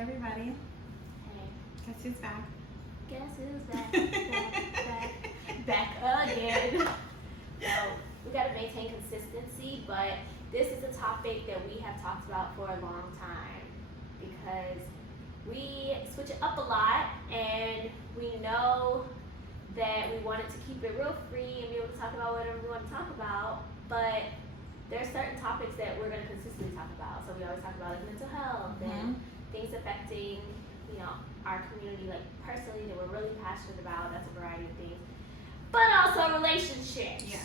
everybody. Hey, Guess who's back? guess who's back? Back again. So we gotta maintain consistency, but this is a topic that we have talked about for a long time because we switch it up a lot, and we know that we wanted to keep it real free and be able to talk about whatever we want to talk about, but there are certain topics that we're going to consistently talk about. So we always talk about like mental health and things affecting, our community, like personally, that we're really passionate about. That's a variety of things, but also relationships. Yeah,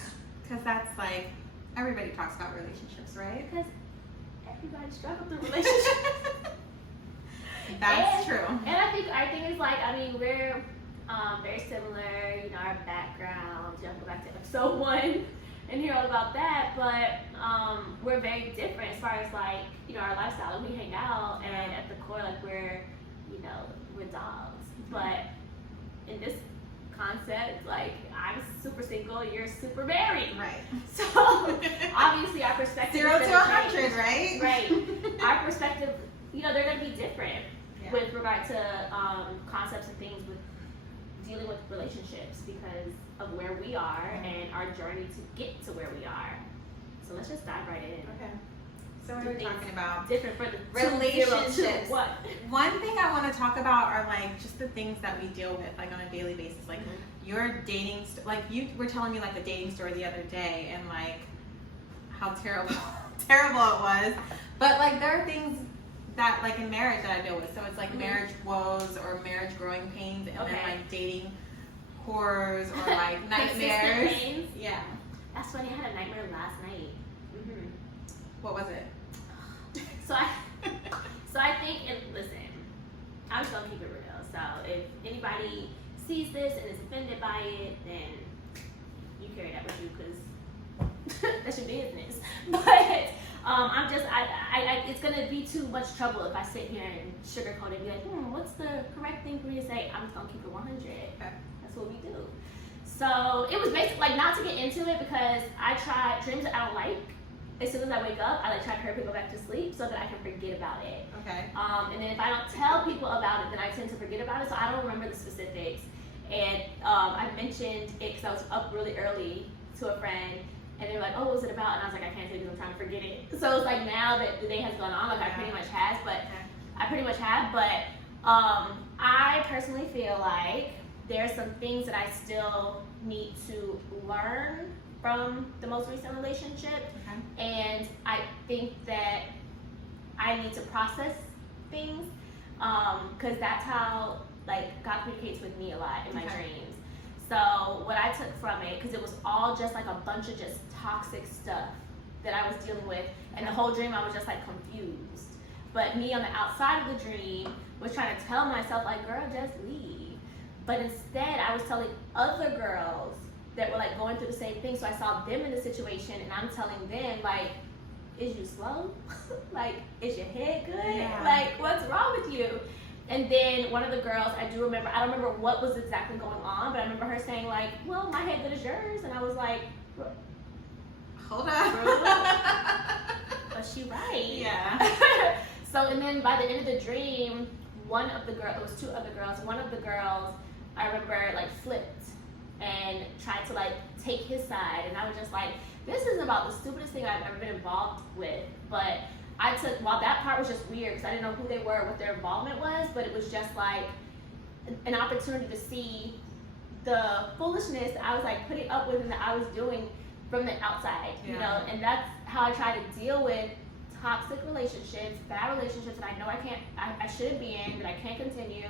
because that's like everybody talks about relationships, right? Because everybody struggles through relationships. That's true. And I think our thing is we're very similar. Our backgrounds. You have to go back to episode 1 and hear all about that. But we're very different as far as our lifestyle. We hang out, and at the core, we're dogs. But in this concept, I'm super single, you're super married. Right. So obviously our perspective 0 to 100, right? Right. Our perspective, they're going to be different with regard to concepts and things with dealing with relationships because of where we are and our journey to get to where we are. So let's just dive right in. Okay. So we were talking about different for the relationships. What? One thing I want to talk about are just the things that we deal with on a daily basis. Your dating, you were telling me a dating story the other day and how terrible it was. But there are things that in marriage that I deal with. So it's marriage woes or marriage growing pains, and then dating horrors or nightmares. Pains. Yeah. That's funny. I had a nightmare last night. What was it? So I think, and listen, I'm just gonna keep it real. So if anybody sees this and is offended by it, then you carry that with you because that's your business. But it's gonna be too much trouble if I sit here and sugarcoat it and be like, what's the correct thing for me to say? I'm just gonna keep it 100. Okay. That's what we do. So it was basically not to get into it because I try dreams that I don't like. As soon as I wake up, I try to hurry go back to sleep so that I can forget about it. Okay. And then if I don't tell people about it, then I tend to forget about it. So I don't remember the specifics. And I mentioned it because I was up really early to a friend, and they were like, "Oh, what was it about?" And I was like, "I can't say because I'm trying to forget it." So it's now that the day has gone on, I pretty much have. But I personally feel like there are some things that I still need to learn from the most recent relationship, and I think that I need to process things because that's how God communicates with me a lot in my dreams. So what I took from it, because it was all just a bunch of just toxic stuff that I was dealing with, and the whole dream I was just confused. But me on the outside of the dream was trying to tell myself girl, just leave. But instead I was telling other girls that were going through the same thing. So I saw them in the situation, and I'm telling them is you slow? Is your head good? Yeah. What's wrong with you? And then one of the girls, I don't remember what was exactly going on, but I remember her saying well, my head good as yours, and I was like, hold on. but she right. Yeah. So and then by the end of the dream, one of the girls, it was 2 other girls, one of the girls I remember flipped and tried to take his side, and I was just this is about the stupidest thing I've ever been involved with. But while that part was just weird because I didn't know who they were, what their involvement was, but it was just an opportunity to see the foolishness that I was putting up with and that I was doing from the outside, and that's how I try to deal with toxic relationships, bad relationships that I know I shouldn't be in, that I can't continue,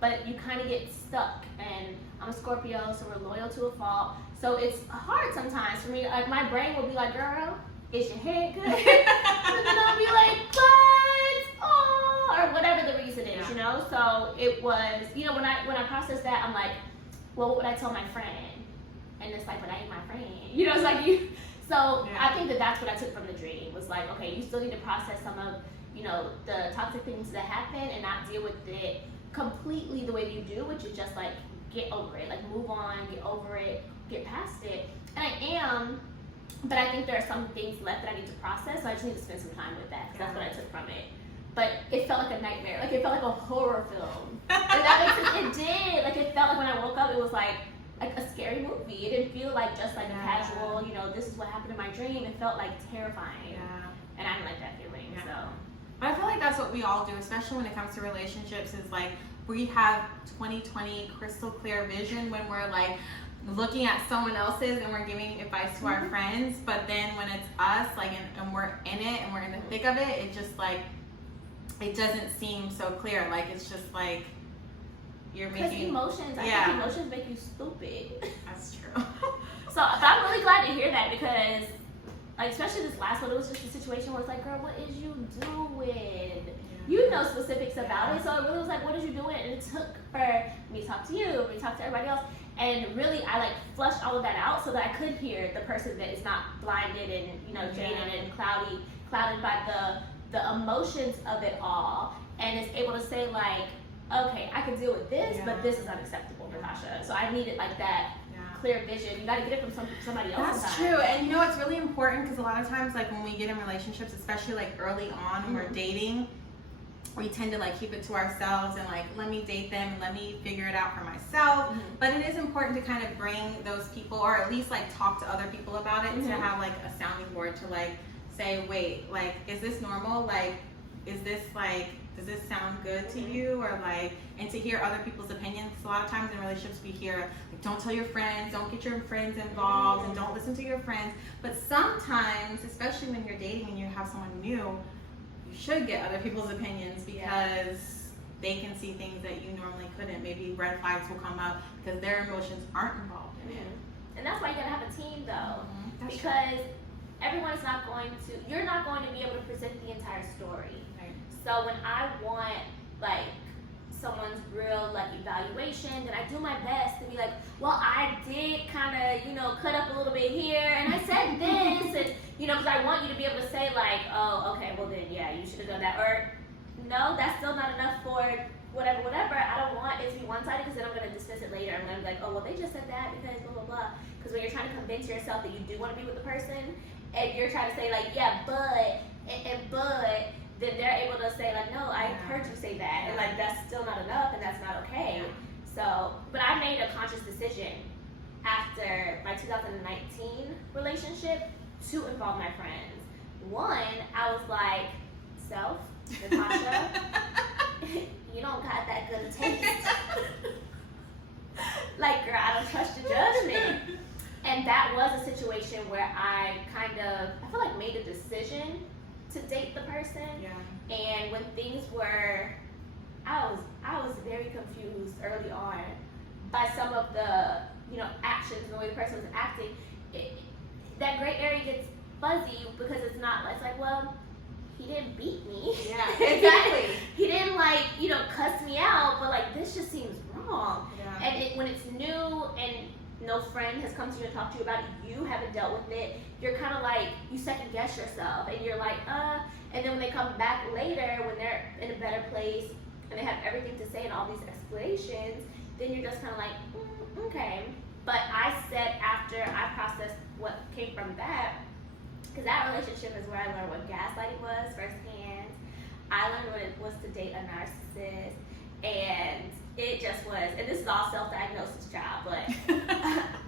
but you kind of get stuck. And I'm a Scorpio, so we're loyal to a fault. So it's hard sometimes for me. My brain will be girl, is your head good? And then I'll be but, oh, or whatever the reason is, So it was, when I processed that, I'm well, what would I tell my friend? And it's but I ain't my friend. It's So yeah. I think that's what I took from the dream was okay, you still need to process some of, the toxic things that happen and not deal with it completely the way that you do, which is just get over it, move on, get over it, get past it. And I am, but I think there are some things left that I need to process, so I just need to spend some time with that, because that's what I took from it. but it felt like a nightmare. Like it felt like a horror film. And that makes it did. Like it felt like when I woke up, it was like a scary movie. It didn't feel like just like a casual, this is what happened in my dream. It felt like terrifying. Yeah. And I didn't like that feeling. Yeah. So. But I feel like that's what we all do, especially when it comes to relationships, is like we have 20/20 crystal clear vision when we're like looking at someone else's and we're giving advice to our friends, but then when it's us, like, and we're in it and we're in the thick of it, it just like, it doesn't seem so clear. Like, it's just like, you're making... Because emotions, I think emotions make you stupid. That's true. So, but I'm really glad to hear that because, like, especially this last one, it was just a situation where it's like, girl, what is you doing? You know specifics about it, so it really was like, what is you doing? And it took for me to talk to you, me to talk to everybody else, and really I like flushed all of that out so that I could hear the person that is not blinded and jaded and clouded by the emotions of it all, and is able to say like, okay, I can deal with this, but this is unacceptable, Natasha. So I needed like that clear vision. You got to get it from somebody else. That's true, and it's really important because a lot of times, like when we get in relationships, especially like early on when we're dating, we tend to like keep it to ourselves and like, let me date them and let me figure it out for myself. But it is important to kind of bring those people, or at least like talk to other people about it, to have like a sounding board to like say, wait, like, is this normal? Like, is this like, does this sound good to you? Or like, and to hear other people's opinions. A lot of times in relationships we hear, like, don't tell your friends, don't get your friends involved, and don't listen to your friends. But sometimes, especially when you're dating and you have someone new, you should get other people's opinions because they can see things that you normally couldn't. Maybe red flags will come up because their emotions aren't involved in it. And that's why you gotta have a team though, That's because everyone is not going to, you're not going to be able to present the entire story. Right. So when I want like someone's real like evaluation, then I do my best to be like, well, I did kind of, cut up a little bit here, and I said this, and because I want you to be able to say like, oh, okay, well then, yeah, you should have done that, or no, that's still not enough for whatever. I don't want it to be one-sided because then I'm going to dismiss it later. I'm going to be like, oh, well, they just said that because blah, blah, blah. Because when you're trying to convince yourself that you do want to be with the person, and you're trying to say like, yeah, but, then they're able to say like, no, I heard you say that, and like that's still not enough, and that's not okay. So, but I made a conscious decision after my 2019 relationship to involve my friends. One, I was like, self, Natasha, you don't got that good taste. Like, girl, I don't trust your judgment. And that was a situation where I feel like made a decision to date the person. Yeah. And when things were, I was very confused early on by some of the, actions, the way the person was acting. That gray area gets fuzzy because it's like, well, he didn't beat me. Yeah, exactly. He didn't cuss me out, but like this just seems wrong. Yeah. And when it's new and no friend has come to you and talked to you about it, you haven't dealt with it, you're kind of like, you second guess yourself, and you're like, and then when they come back later, when they're in a better place, and they have everything to say and all these explanations, then you're just kind of like, okay. But I said after I processed what came from that, because that relationship is where I learned what gaslighting was firsthand. I learned what it was to date a narcissist, and it just was, and this is all self-diagnosis, child, but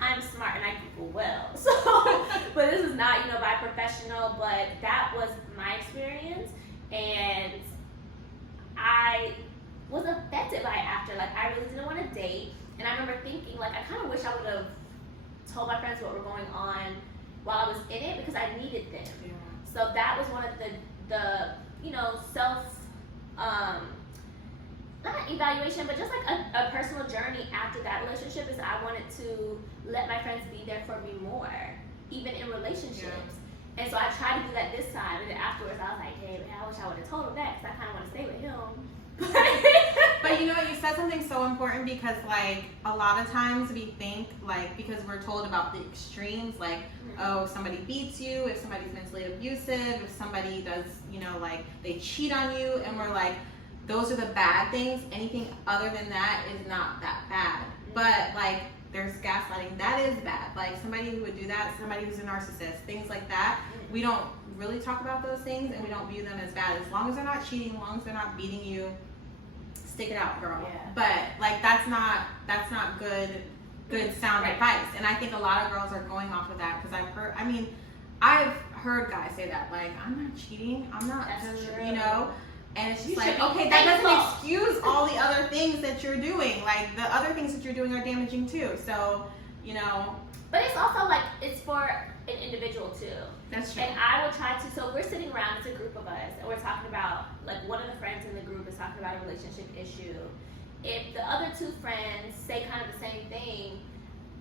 I'm smart and I Google well. So, but this is not, by a professional, but that was my experience, and I was affected by it after. Like, I really didn't want to date, and I remember thinking, like, I kind of wish I would have told my friends what were going on while I was in it because I needed them. Yeah. So that was one of the self, not evaluation, but just like a personal journey after that relationship is I wanted to let my friends be there for me more, even in relationships. Yeah. And so I tried to do that this time, and then afterwards I was like, hey, man, I wish I would have told him that because I kind of want to stay with him. But you said something so important because like a lot of times we think like, because we're told about the extremes, like, oh, if somebody beats you, if somebody's mentally abusive, if somebody does, like they cheat on you, and we're like, those are the bad things. Anything other than that is not that bad. But like there's gaslighting. That is bad. Like somebody who would do that, somebody who's a narcissist, things like that. We don't really talk about those things, and we don't view them as bad. As long as they're not cheating, as long as they're not beating you, stick it out, girl. Yeah. But like that's not good sound Right. advice. And I think a lot of girls are going off of that because I've heard guys say that, like, I'm not cheating, I'm not, That's true. you know. And it's just You like, should be okay, that doesn't thankful. excuse all the other things that you're doing. Like, the other things that you're doing are damaging too. So, you know. But it's also like, it's for an individual too. That's true. And I will try to, so we're sitting around, it's a group of us, and we're talking about, like one of the friends in the group is talking about a relationship issue. If the other two friends say kind of the same thing,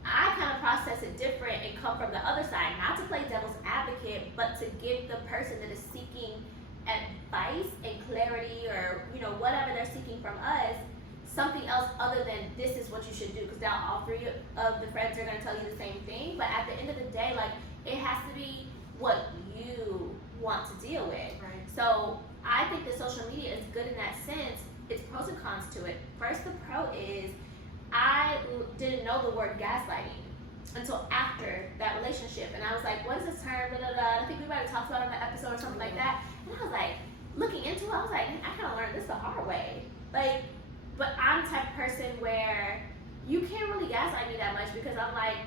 I kind of process it different and come from the other side, not to play devil's advocate, but to give the person that is seeking advice and clarity, or you know, whatever they're seeking from us, something else other than this is what you should do, because now all three of the friends are going to tell you the same thing. But at the end of the day, like, it has to be what you want to deal with. Right. So I think that social media is good in that sense. It's pros and cons to it. First, the pro is I didn't know the word gaslighting until after that relationship, and I was like, what is this term? Blah, blah, blah. I think we might have talked about it in an episode or something like that. And I was like, looking into it, I was like, I kind of learned this the hard way. Like, but I'm the type of person where you can't really gaslight me that much, because I'm like,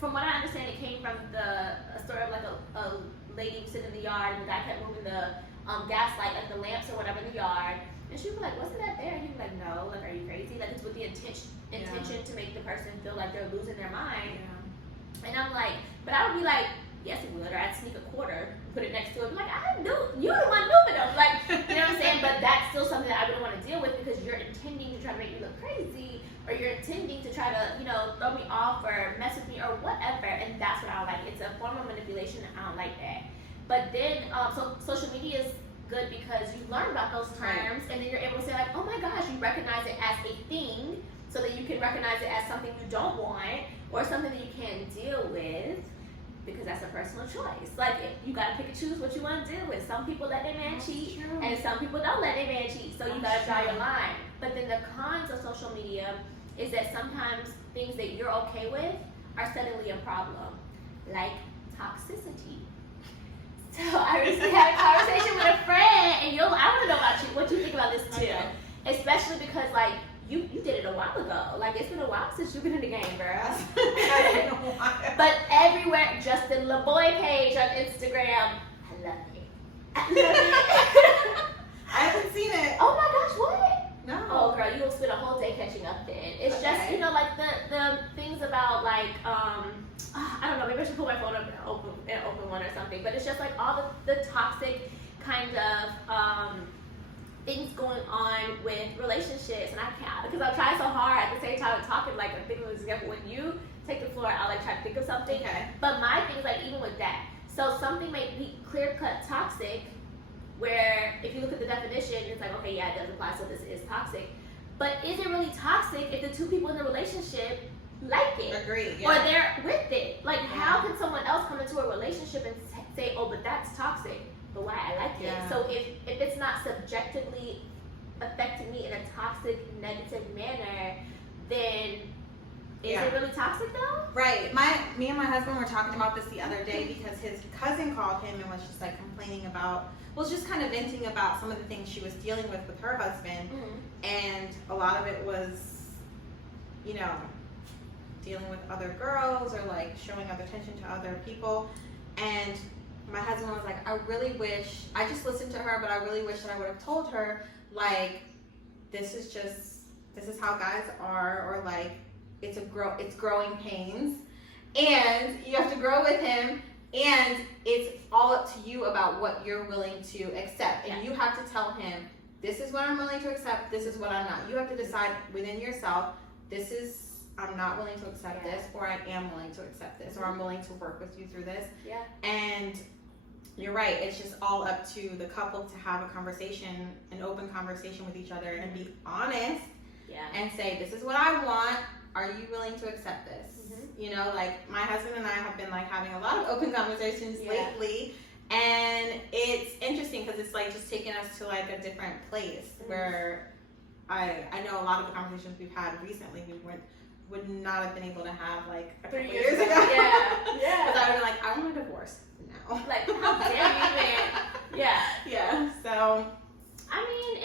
from what I understand, it came from a story of like a lady sitting in the yard, and the guy kept moving the gaslight, like the lamps or whatever in the yard. And she was like, wasn't that there? And he was like, no, like, are you crazy? Like, it's with the intention to make the person feel like they're losing their mind. Yeah. And I'm like, but I would be like, yes, it would. Or I'd sneak a quarter, put it next to it. I'm like, I knew, you the one moving them. Like, you know what I'm saying? But that's still something that I wouldn't want to deal with, because you're intending to try to make me look crazy, or you're intending to try to, you know, throw me off or mess with me or whatever. And that's what I don't like. It's a form of manipulation, and I don't like that. But then, so social media is good because you learn about those terms, and then you're able to say like, oh my gosh, you recognize it as a thing, so that you can recognize it as something you don't want, or something that you can't deal with, because that's a personal choice. Like, you gotta pick and choose what you want to deal with. Some people let their man cheat, and some people don't let their man cheat, so you gotta draw your line. But then the cons of social media is that sometimes things that you're okay with are suddenly a problem, like toxicity. So I recently had a conversation with a friend, and I want to know about you, what you think about this too. Okay. Especially because, like, you did it a while ago. Like, it's been a while since you've been in the game, girl. I don't know why. But everywhere, Justin LaBoy page on Instagram, I love it. I love it. I haven't seen it. Oh my gosh, what? No. Oh girl, you'll spend a whole day catching up then. It's just, Okay. you know, like the things about like, I don't know, maybe I should pull my phone up and open one or something, but it's just like all the toxic kind of things going on with relationships, and I can't, because I'm trying so hard at the same time of talking, like I'm thinking of an example. When you take the floor, I'll like try to think of something. Okay. But my thing is like, even with that, so something may be clear cut toxic, where if you look at the definition, it's like, okay, yeah, it does apply, so this is toxic. But is it really toxic if the two people in the relationship like it? Agreed. Or Yeah. they're with it? Like, how can someone else come into a relationship and say, oh, but that's toxic, but why I like Yeah. it? So if it's not subjectively affecting me in a toxic, negative manner, then is it really toxic though? Right. Me and my husband were talking about this the other day, because his cousin called him and was just like complaining about, well, just kind of venting about some of the things she was dealing with her husband. Mm-hmm. And a lot of it was, you know, dealing with other girls, or like showing other attention to other people. And my husband was like, I really wish, I just listened to her, but I really wish that I would have told her, like, this is how guys are, or like, it's growing pains, and you have to grow with him, and it's all up to you about what you're willing to accept. And you have to tell him, this is what I'm willing to accept, this is what I'm not. You have to decide within yourself, I'm not willing to accept this, or I am willing to accept this, or I'm willing to work with you through this. Yeah. And you're right, it's just all up to the couple to have a conversation, an open conversation with each other, and be honest. Yeah. And say, this is what I want, are you willing to accept this? Mm-hmm. You know, like, my husband and I have been like having a lot of open conversations lately, and it's interesting because it's like just taking us to like a different place, where I know a lot of the conversations we've had recently, we would not have been able to have like a 3 couple years years ago. ago. Yeah. Because I would have been like, I want a divorce now. Like, how dare you, man? Yeah. Yeah. So. I mean,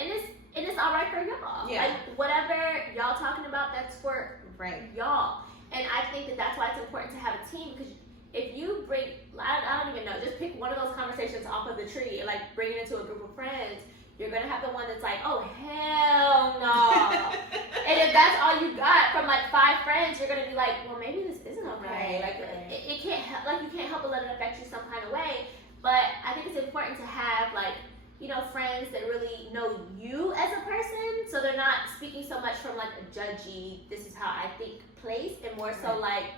and it's all right for y'all. Yeah. Like, whatever y'all talking about, that's for Right. y'all. And I think that that's why it's important to have a team, because if you bring, I don't even know, just pick one of those conversations off of the tree and like bring it into a group of friends. You're gonna have the one that's like, oh hell no. And if that's all you got from like 5 friends, you're gonna be like, well, maybe this isn't okay. Right, Like right. it can't help, like you can't help but let it affect you some kind of way. But I think it's important to have like, you know, friends that really know you as a person, so they're not speaking so much from like a judgy, this is how I think place, and more so like,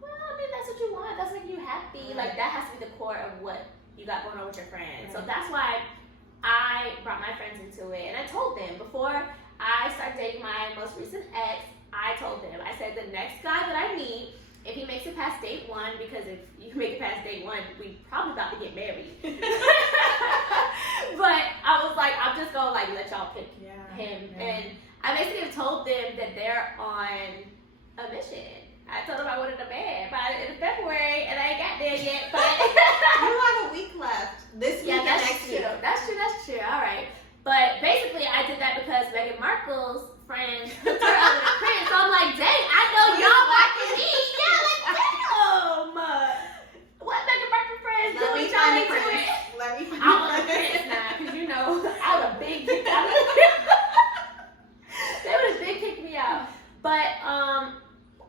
well, I mean, that's what you want, that's making you happy. Right. Like that has to be the core of what you got going on with your friends. So Right. that's why I brought my friends into it, and I told them before I started dating my most recent ex, I told them, I said, the next guy that I meet, if he makes it past date 1, because if you make it past date 1, we probably about to get married. But I was like, I'm just gonna like let y'all pick him. Yeah. And I basically told them that they're on a mission. I told them I wanted a man in February, and I ain't got there yet, but You have a week left. This week yeah, and that's next true. week. That's true. All right. But basically, I did that because Meghan Markle's friend hooked her up with a prince. So I'm like, dang, I know y'all watching me. Yeah, like, damn. What Meghan Markle friends Let me doing find y'all the into prince. it? Let me find I the want a prince. prince now, because you know, I would have big kicked out of it. They would have big kicked me out. But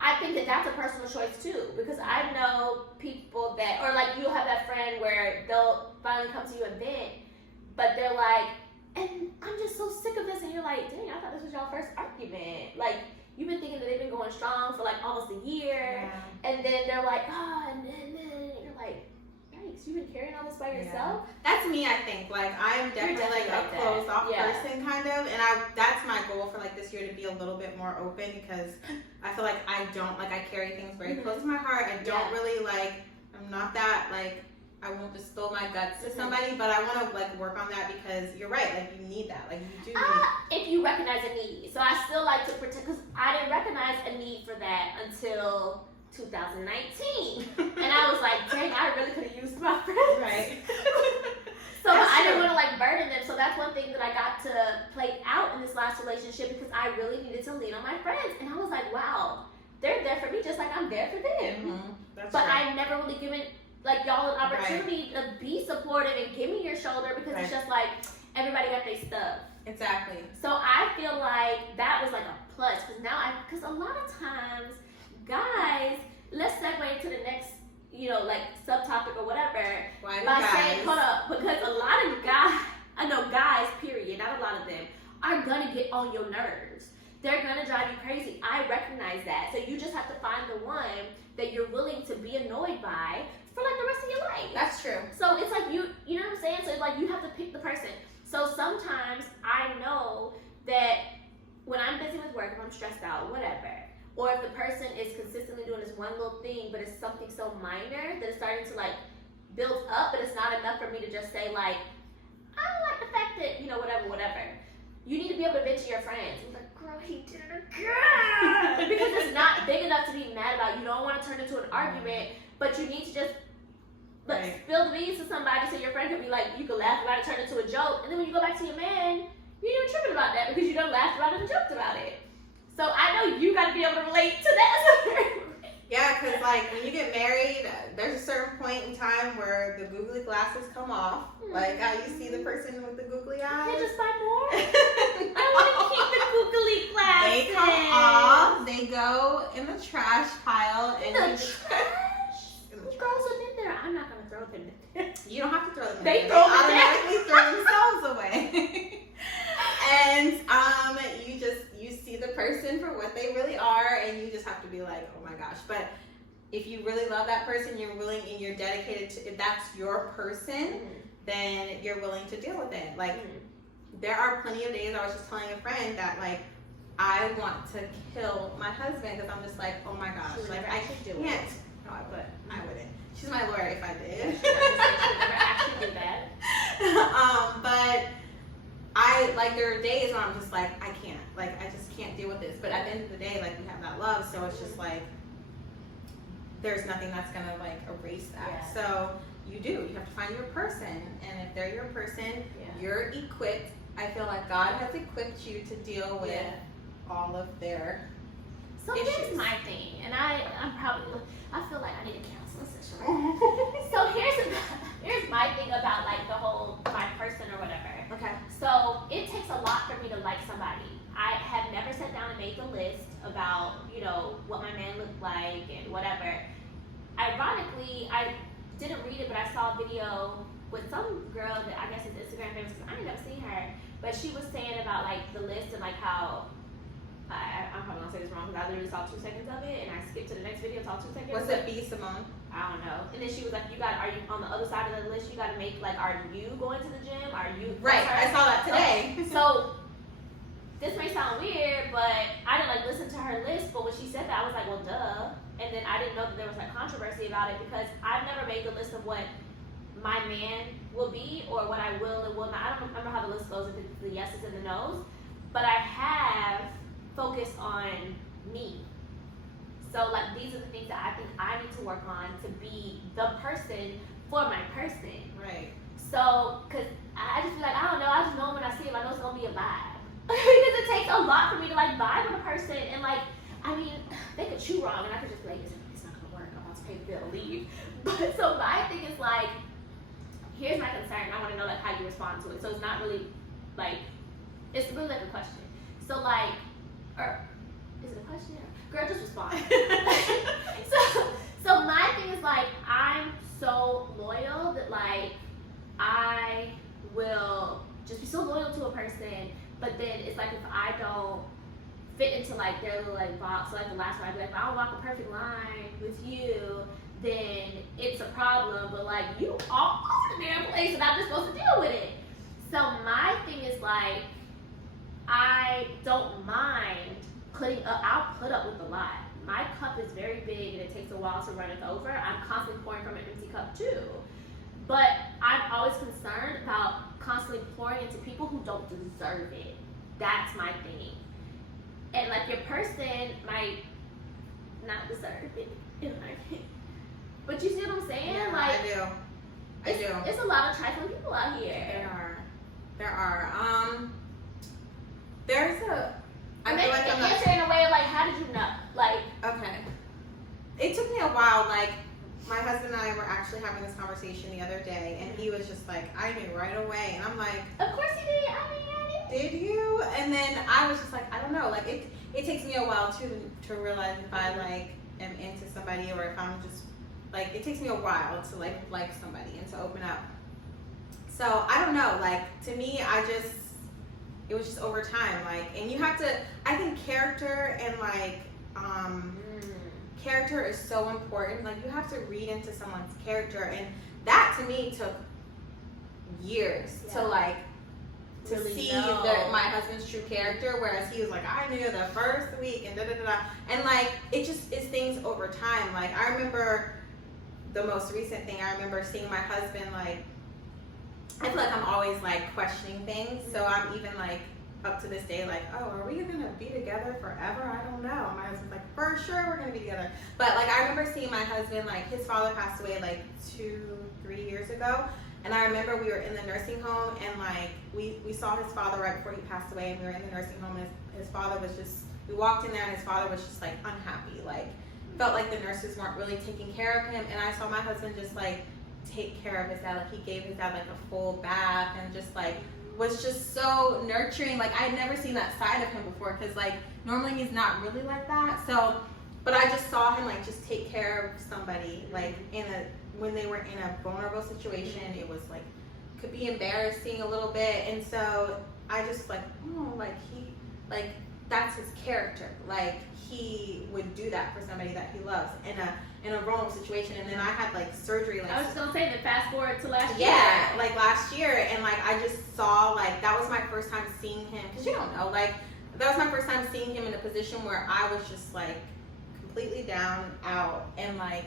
I think that that's a personal choice too, because I know people that, or like you'll have that friend where they'll finally come to you and vent, but they're like, and I'm just so sick of this, and you're like, dang, I thought this was y'all first argument. Like, you've been thinking that they've been going strong for like almost a year, Yeah. and then they're like, and then you're like, yikes, you've been carrying all this by yourself? That's me, I think. Like, I'm definitely like a definitely like that. closed off Yeah. person, kind of. And that's my goal for like this year, to be a little bit more open, because I feel like I carry things very Mhm. close to my heart. I don't Yeah. really like, I'm not that like, I won't just spill my guts to Mhm. somebody, but I want to like work on that, because you're right. Like, you need that. Like, you do need. If you recognize a need. So I still like to pretend, because I didn't recognize a need for that until 2019. And I was like, dang, I really could have used my friends. Right. So That's I didn't true. want to like burden them. So that's one thing that I got to play out in this last relationship, because I really needed to lean on my friends. And I was like, wow, they're there for me just like I'm there for them. Mhm. That's But true. I never really given like y'all an opportunity to be supportive and give me your shoulder, because it's Right. just like everybody got their stuff. Exactly. So I feel like that was like a plus, because now because a lot of times guys, let's segue into the next, you know, like subtopic or whatever, Why do by guys? saying, hold up, because a lot of guys, I know guys, period, not a lot of them, are gonna get on your nerves. They're gonna drive you crazy. I recognize that. So you just have to find the one that you're willing to be annoyed by for like the rest of your life. That's true. So it's like you know what I'm saying? So it's like you have to pick the person. So sometimes I know that when I'm busy with work, if I'm stressed out, whatever, or if the person is consistently doing this one little thing, but it's something so minor that it's starting to like build up, but it's not enough for me to just say like, I don't like the fact that, you know, whatever. You need to be able to vent to your friends. It's like, girl, he did it again. Because it's not big enough to be mad about. You don't want to turn into an argument, but you need to just Right. spill the beans to somebody so your friend can be like, you can laugh about it, turn it into a joke, and then when you go back to your man, you ain't even tripping about that because you done laughed about it and joked about it. So I know you got to be able to relate to that. Yeah, because like when you get married, there's a certain point in time where the googly glasses come off. Like how you see the person with the googly You eyes. can't just buy more. I want to keep the googly glasses. They come off. They go in the trash pile, and The you just- trash. in Who the throws them in there? I'm not gonna throw them in there. You don't have to throw them. They away. throw them automatically throw themselves away. And you see the person for what they really are, and you just have to be like, oh my gosh. But if you really love that person, you're willing and you're dedicated to, if that's your person, then you're willing to deal with it. Like, there are plenty of days, I was just telling a friend that like I want to kill my husband because I'm just like, oh my gosh, She would like never I actually do it. can't. No, but I wouldn't. She's my lawyer if I did. She would never actually do that. But I I like there are days when I'm just like I can't, like I just can't deal with this. But at the end of the day, like we have that love, so it's just like there's nothing that's gonna like erase that. Yeah. So you have to find your person, and if they're your person, you're equipped. I feel like God has equipped you to deal with all of their So issues. here's my thing, and I feel like I need a counseling session. So here's my thing about like the whole my person or whatever. Okay. So it takes a lot for me to like somebody. I have never sat down and made the list about, you know, what my man looked like and whatever. Ironically, I didn't read it, but I saw a video with some girl that I guess is Instagram famous. I ain't never seen her, but she was saying about like the list and like how I'm probably gonna say this wrong because I literally saw 2 seconds of it and I skipped to the next video, saw 2 seconds. Was it B. Simone? I don't know. And then she was like, are you on the other side of the list? You got to make like, are you going to the gym? Are you Right. I saw that today. So this may sound weird, but I didn't like listen to her list. But when she said that, I was like, well, duh. And then I didn't know that there was like controversy about it because I've never made the list of what my man will be or what I will and will not. I don't remember how the list goes, if it's the yeses and the nos, but I have focused on me. So like these are the things that I think I need to work on to be the person for my person. Right. So, cause I just feel like, I don't know, I just know when I see him, I know it's gonna be a vibe. Because it takes a lot for me to like vibe with a person, and like, I mean, they could chew wrong, and I could just be like, it's not gonna work, I'm about to pay the bill, leave. But so my thing is like, here's my concern, I wanna know like how you respond to it. So it's not really like, it's really like a question. So like, or is it a question? Girl, just respond. so my thing is like, I'm so loyal that like I will just be so loyal to a person, but then it's like if I don't fit into like their little like box, so like the last one I'd be like, if I don't walk a perfect line with you, then it's a problem. But like you all over the damn place and I'm just supposed to deal with it. So my thing is like, I don't mind I'll put up with a lot. My cup is very big and it takes a while to run it over. I'm constantly pouring from an empty cup too. But I'm always concerned about constantly pouring into people who don't deserve it. That's my thing. And like your person might not deserve it, in my opinion. But you see what I'm saying? Yeah, like I do. It's a lot of trifling people out here. There are. There's a. I mean, answer in a way of like, how did you know? Like, okay. It took me a while. Like, my husband and I were actually having this conversation the other day, and he was just like, I knew right away. And I'm like, of course he did. I mean, did you? And then I was just like, I don't know. Like, it takes me a while to realize if I like am into somebody or if I'm just like, it takes me a while to like somebody and to open up. So I don't know. Like, to me, it was just over time, like, and you have to, I think character and like, character is so important. Like, you have to read into someone's character, and that to me took years to like, to really see know. my husband's true character, whereas he was like, I knew the first week and da-da-da-da. And like, it just is things over time. Like, I remember the most recent thing, I remember seeing my husband, like, I feel like I'm always like questioning things, so I'm even like up to this day like, oh, are we gonna be together forever? I don't know. My husband's like, for sure we're gonna be together. But like, I remember seeing my husband, like, his father passed away like 2-3 years ago, and I remember we were in the nursing home, and like we saw his father right before he passed away, and we were in the nursing home, and his father was just, we walked in there and his father was just like unhappy, like felt like the nurses weren't really taking care of him, and I saw my husband just like take care of his dad. Like, he gave his dad like a full bath and just like was just so nurturing. Like, I had never seen that side of him before, because like normally he's not really like that. So, but I just saw him like just take care of somebody like when they were in a vulnerable situation. It was like, could be embarrassing a little bit, and so I just like, oh, like he, like, that's his character. Like, he would do that for somebody that he loves in a vulnerable situation. And then I had like surgery, like, I was just gonna say that fast forward to last year. yeah, like last year, and like I just saw, like, that was my first time seeing him, because you don't know, like, that was my first time seeing him in a position where I was just like completely down, out, and like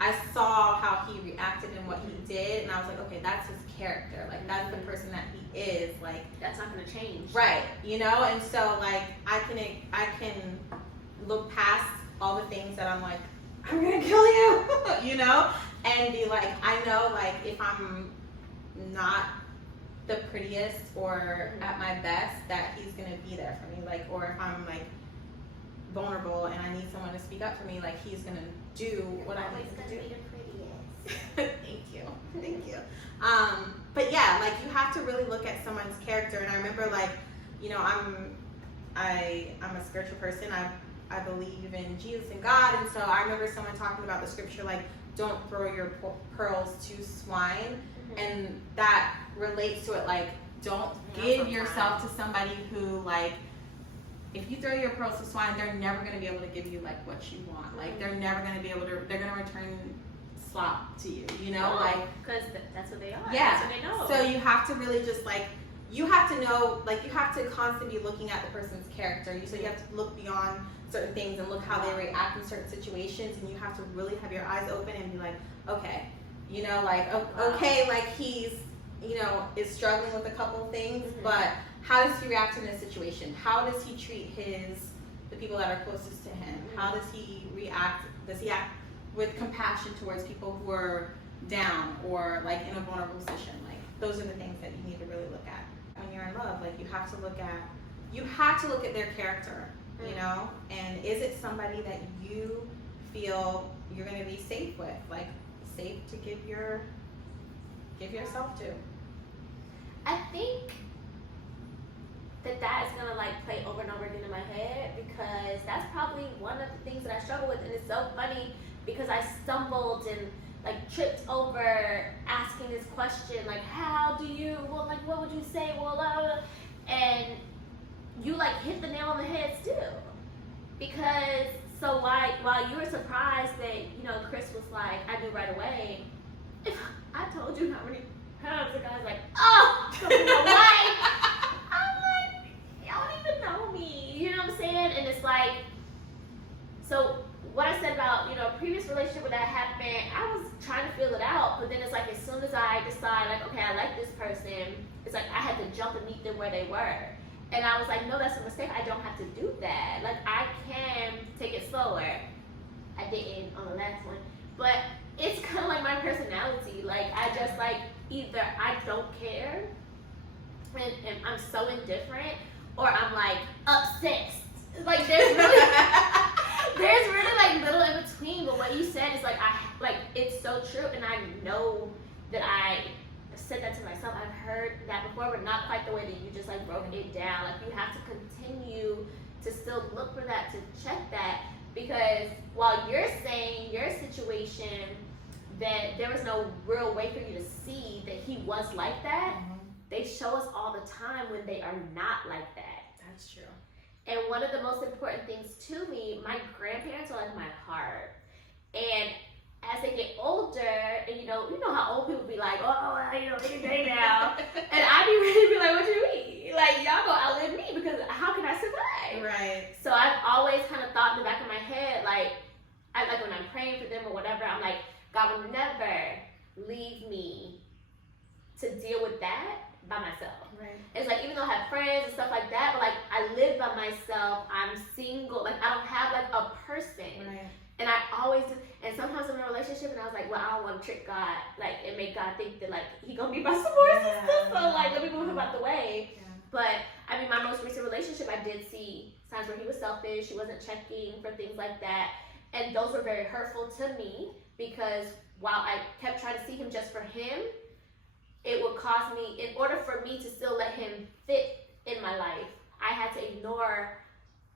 I saw how he reacted and what he did, and I was like, okay, that's his character. Like, that's the person that he is. Like, that's not gonna change. Right. You know, and so like I can look past all the things that I'm like, I'm gonna kill you, you know, and be like, I know, like, if I'm not the prettiest or at my best, that he's gonna be there for me. Like, or if I'm like vulnerable and I need someone to speak up for me, like, he's gonna do what I need him to do. Be the prettiest. Thank you. But yeah, like, you have to really look at someone's character. And I remember, like, you know, I'm a spiritual person. I believe in Jesus and God, and so I remember someone talking about the scripture, like, don't throw your pearls to swine, and that relates to it. Like, don't give yourself to somebody who, like, if you throw your pearls to swine, they're never going to be able to give you like what you want. Like, they're never going to be able to. They're going to return slop to you. You know, like, because that's what they are. Yeah. That's what they know. So you have to really just like. You have to know, like, you have to constantly be looking at the person's character. So you have to look beyond certain things and look how they react in certain situations, and you have to really have your eyes open and be like, okay, you know, like, okay, like, he's, you know, is struggling with a couple of things, but how does he react in this situation? How does he treat the people that are closest to him? How does he react? Does he act with compassion towards people who are down or like in a vulnerable position? Like, those are the things that you need to really look at. When you're in love, like, you have to look at their character, you know, and is it somebody that you feel you're going to be safe with, like, safe to give yourself to? I think that is gonna like play over and over again in my head, because that's probably one of the things that I struggle with, and it's so funny because I stumbled and like tripped over asking this question, like, how do you, well, like, what would you say, well, blah, blah, blah. And you like hit the nail on the head still, because so while you were surprised that, you know, Chris was like, I knew right away, if I told you how many times the guy's like, oh, why? I'm like, y'all don't even know me, you know what I'm saying? And it's like, so what I said about, you know, a previous relationship where that happened, I was trying to feel it out, but then it's like, as soon as I decide, like, okay, I like this person, it's like I had to jump and meet them where they were. And I was like, no, that's a mistake. I don't have to do that. Like, I can take it slower. I didn't on the last one. But it's kind of like my personality. Like, I just, like, either I don't care and I'm so indifferent, or I'm, like, obsessed. Like, there's really, like, little in between. But what you said is, like, it's so true. And I know that I said that to myself. I've heard that before, but not quite the way that you just like broke it down. Like, you have to continue to still look for that, to check that, because while you're saying your situation that there was no real way for you to see that he was like that, they show us all the time when they are not like that. That's true. And one of the most important things to me, my grandparents are like my heart. And as they get older, and you know how old people be like, oh, you know, they're gay now. And I be ready to be like, what you mean? Like, y'all gonna outlive me, because how can I survive? Right. So I've always kind of thought in the back of my head, like when I'm praying for them or whatever, I'm like, God will never leave me to deal with that by myself. Right. It's like, even though I have friends and stuff like that, but like, I live by myself, I'm single, like, I don't have like a person. Right. And I always do, and sometimes I'm in a relationship and I was like, well, I don't want to trick God, like, and make God think that, like, he gonna be my support system, so, like, let me move him out the way. Yeah. But, I mean, my most recent relationship, I did see signs where he was selfish, he wasn't checking for things like that, and those were very hurtful to me, because while I kept trying to see him just for him, it would cause me, in order for me to still let him fit in my life, I had to ignore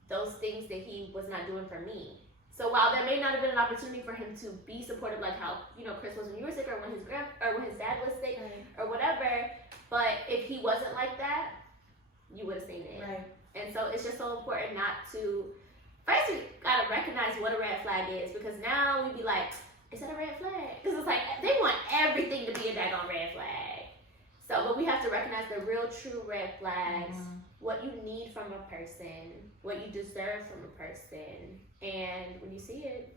those things that he was not doing for me. So while there may not have been an opportunity for him to be supportive, like how, you know, Chris was when you were sick, or when his dad was sick, or whatever, but if he wasn't like that, you would have seen it. Right. And so it's just so important not to, first we gotta recognize what a red flag is, because now we be like, is that a red flag? Because it's like, they want everything to be a daggone red flag. So, but we have to recognize the real true red flags, what you need from a person, what you deserve from a person, and when you see it,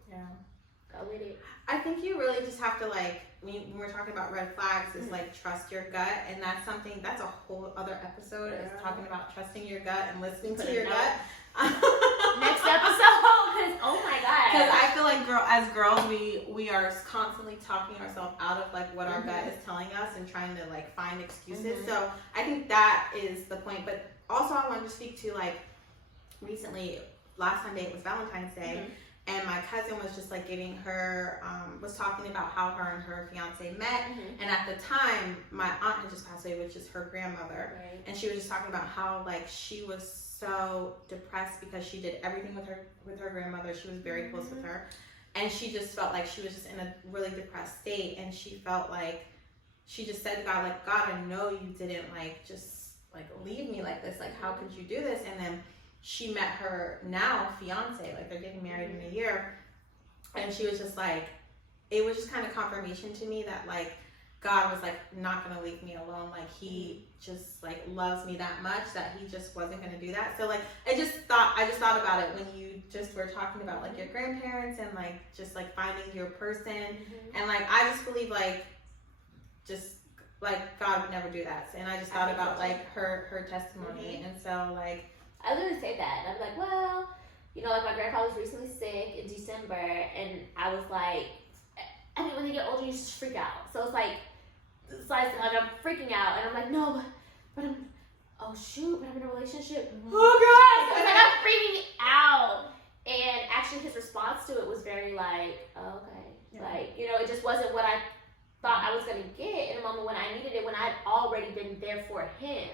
Go with it. I think you really just have to like, when we're talking about red flags, is like trust your gut, and that's something, that's a whole other episode, is talking about trusting your gut and listening to your gut. Next episode, because oh my god. Because I feel like as girls, we are constantly talking ourselves out of like what our gut is telling us and trying to like find excuses. So I think that is the point. But also I wanted to speak to like recently, last Sunday it was Valentine's Day. And my cousin was just like giving her, was talking about how her and her fiance met. And at the time, my aunt had just passed away, which is her grandmother. Right. And she was just talking about how like she was so depressed because she did everything with her grandmother. She was very close with her. And she just felt like she was just in a really depressed state. And she felt like, she just said to God, like, God, I know you didn't like just like leave me like this. Like, how could you do this? And then she met her now fiance, like they're getting married in a year, and she was just like, it was just kind of confirmation to me that like God was like not gonna leave me alone, like he just like loves me that much that he just wasn't gonna do that. So like I just thought about it when you just were talking about like your grandparents and like just like finding your person, and like I just believe like just like God would never do that. And I just thought about like her testimony, and so like I literally say that, and I'm like, well, you know, like my grandpa was recently sick in December, and I was like, I mean, when you get older, you just freak out. So it's like I'm freaking out, and I'm like, no, but I'm, oh shoot, but I'm in a relationship. Oh God, so like I'm freaking out. And actually, his response to it was very like, oh, okay, like, you know, it just wasn't what I thought I was gonna get in a moment when I needed it, when I'd already been there for him.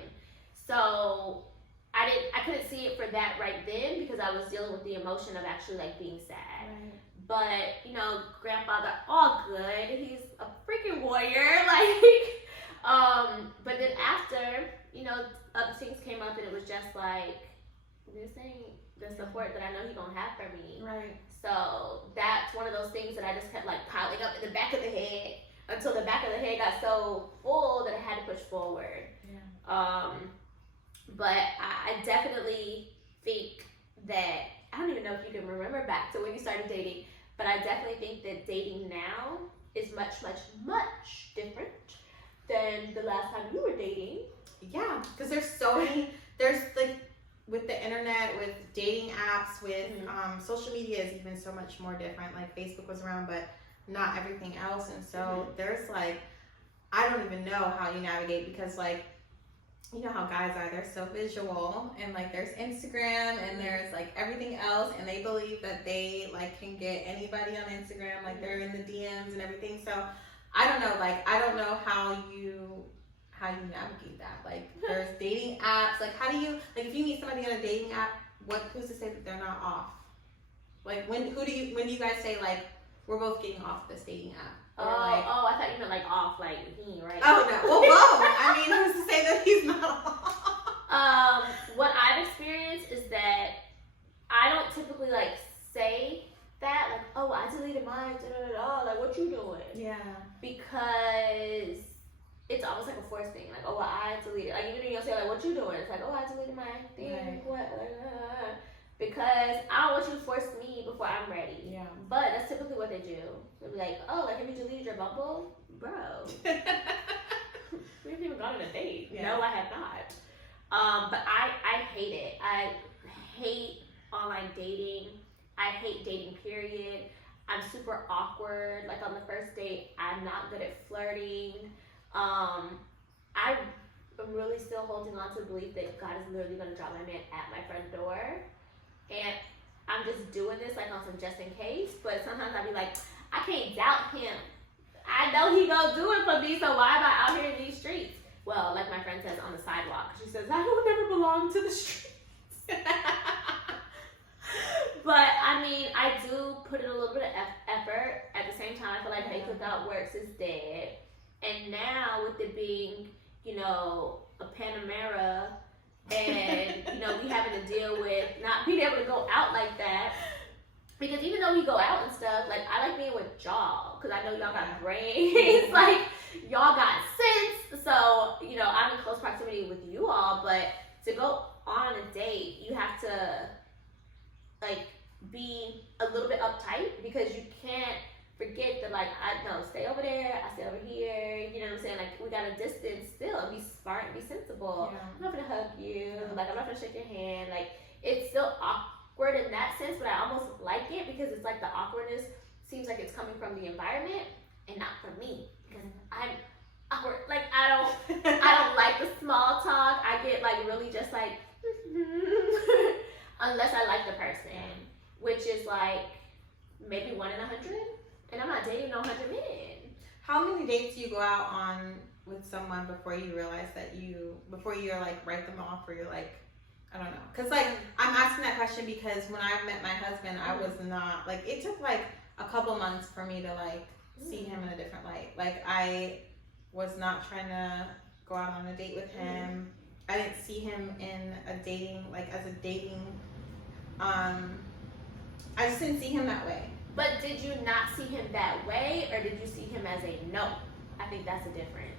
So I couldn't see it for that right then because I was dealing with the emotion of actually like being sad. Right. But, you know, grandfather, all good. He's a freaking warrior. Like, but then after, you know, other things came up and it was just like, this ain't the support that I know he's gonna have for me. Right. So that's one of those things that I just kept like piling up in the back of the head until the back of the head got so full that I had to push forward. Yeah. But I definitely think that, I don't even know if you can remember back to when you started dating, but I definitely think that dating now is much, much, much different than the last time you were dating. Yeah, because there's so many, there's like, with the internet, with dating apps, with social media is even so much more different. Like Facebook was around, but not everything else. And so there's like, I don't even know how you navigate because like, you know how guys are, they're so visual, and like there's Instagram and there's like everything else, and they believe that they like can get anybody on Instagram, like they're in the DMs and everything. So I don't know, like I don't know how you navigate that. Like there's dating apps, like how do you, like if you meet somebody on a dating app, who's to say that they're not off? Like when do you guys say like we're both getting off this dating app? Like, I thought you meant like off, like he, right? Oh no, well both. I mean, who's to say that he's not off? What I've experienced is that I don't typically like say that, like, oh, I deleted mine, like what you doing? Yeah. Because it's almost like a forced thing, like, oh, well, I deleted. Like even when you say like, what you doing? It's like, oh, I deleted my thing. Right. What? Because I don't want you to force me before I'm ready. Yeah. But that's typically what they do. They'll be like, oh, like, have you deleted your Bumble? Bro. We haven't even gone on a date. Yeah. No, I have not. But I hate it. I hate online dating. I hate dating, period. I'm super awkward. Like, on the first date, I'm not good at flirting. I'm really still holding on to the belief that God is literally going to drop my man at my front door. And I'm just doing this like on some just in case, but sometimes I be like, I can't doubt him. I know he gonna do it for me, so why am I out here in these streets? Well, like my friend says on the sidewalk, she says, I will never belong to the streets. But I mean, I do put in a little bit of effort. At the same time, I feel like faith without works is dead. And now with it being, you know, a Panamera, and, you know, we having to deal with not being able to go out like that. Because even though we go out and stuff, like, I like being with y'all. Because I know y'all got brains. Like, y'all got sense. So, you know, I'm in close proximity with you all. But to go on a date, you have to, like, be a little bit uptight. Because you can't forget that, like, I no, stay over there, I stay over here. You know what I'm saying? Like, we got a distance still, and be smart and be sensible. Yeah. I'm not gonna hug you. Like, I'm not gonna shake your hand. Like, it's still awkward in that sense, but I almost like it because it's like the awkwardness seems like it's coming from the environment and not from me, because I'm awkward. Like, I don't like the small talk. I get like really just like unless I like the person, which is like maybe 1 in 100, and I'm not dating no 100 men. How many dates do you go out on with someone before you realize that before you're like write them off, or you're like, I don't know? Because like I'm asking that question because when I met my husband, I was not like, it took like a couple months for me to like see him in a different light. Like I was not trying to go out on a date with him. I didn't see him in a dating, like as a dating, I just didn't see him that way. But did you not see him that way, or did you see him as a no? I think that's a difference.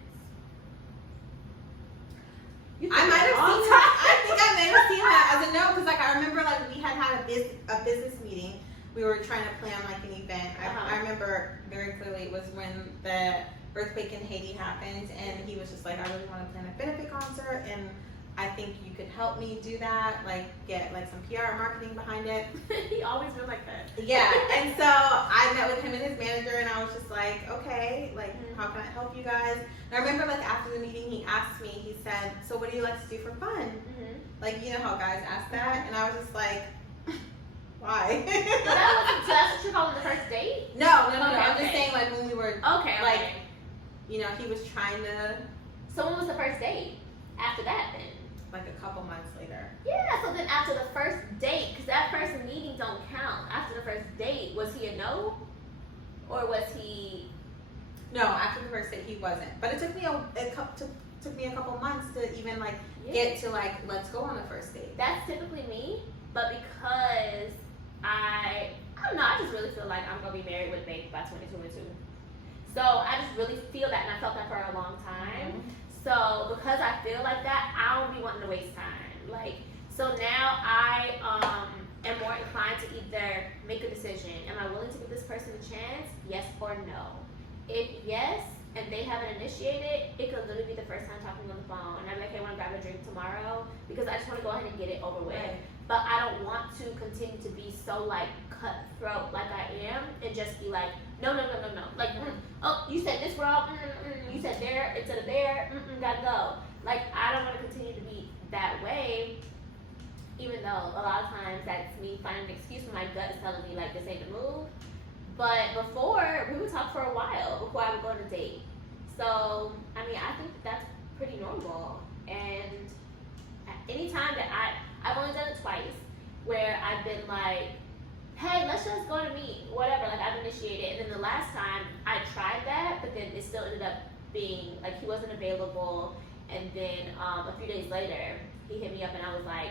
I might have seen him. I think I may have seen him as a no, because like I remember like we had a business meeting. We were trying to plan like an event. I remember very clearly it was when the earthquake in Haiti happened, and he was just like, I really want to plan a benefit concert, and I think you could help me do that, like get like some PR marketing behind it. He always been like that. Yeah, and so I met with him and his manager, and I was just like, okay, like how can I help you guys? And I remember like after the meeting, he asked me, he said, so what do you like to do for fun? Like, you know how guys ask that, and I was just like, why? So that's what you call it, the first date? No. I'm just saying like when we were like, you know, he was trying to. So when was the first date? After that, then? Like a couple months later. Yeah, so then after the first date, because that first meeting don't count. After the first date, was he a no? Or was he? No, after the first date he wasn't. But it took me a couple months to even like get to like, let's go on the first date. That's typically me, but because I don't know, I just really feel like I'm gonna be married with a baby by 2022. So I just really feel that, and I felt that for a long time. So because I feel like that, I don't be wanting to waste time. Like, so now I am more inclined to either make a decision. Am I willing to give this person a chance? Yes or no. If yes, and they haven't initiated, it could literally be the first time talking on the phone. And I'm like, hey, I want to grab a drink tomorrow, because I just want to go ahead and get it over with. Right. But I don't want to continue to be so like cutthroat like I am, and just be like, no. Like, oh, you said this wrong, you said there instead of there, gotta go. Like, I don't want to continue to be that way, even though a lot of times that's me finding an excuse when my gut is telling me like this ain't the move. But before, we would talk for a while before I would go on a date. So, I mean, I think that's pretty normal. And anytime that I've only done it twice, where I've been like, hey, let's just go to meet, whatever, like I've initiated. And then the last time I tried that, but then it still ended up being, like he wasn't available. And then a few days later, he hit me up and I was like,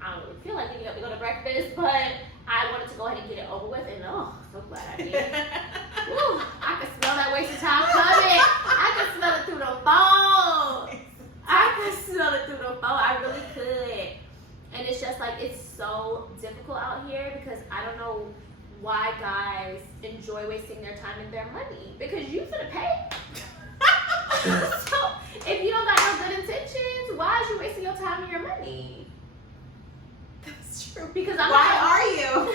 I don't really feel like getting up to go to breakfast, but I wanted to go ahead and get it over with, and oh, so glad I did. Woo, I could smell that wasted time coming. I could smell it through the phone. I really could. And it's just like, it's so difficult out here, because I don't know why guys enjoy wasting their time and their money, because you finna pay. So if you don't got no good intentions, why is you wasting your time and your money? That's true. Because why are you?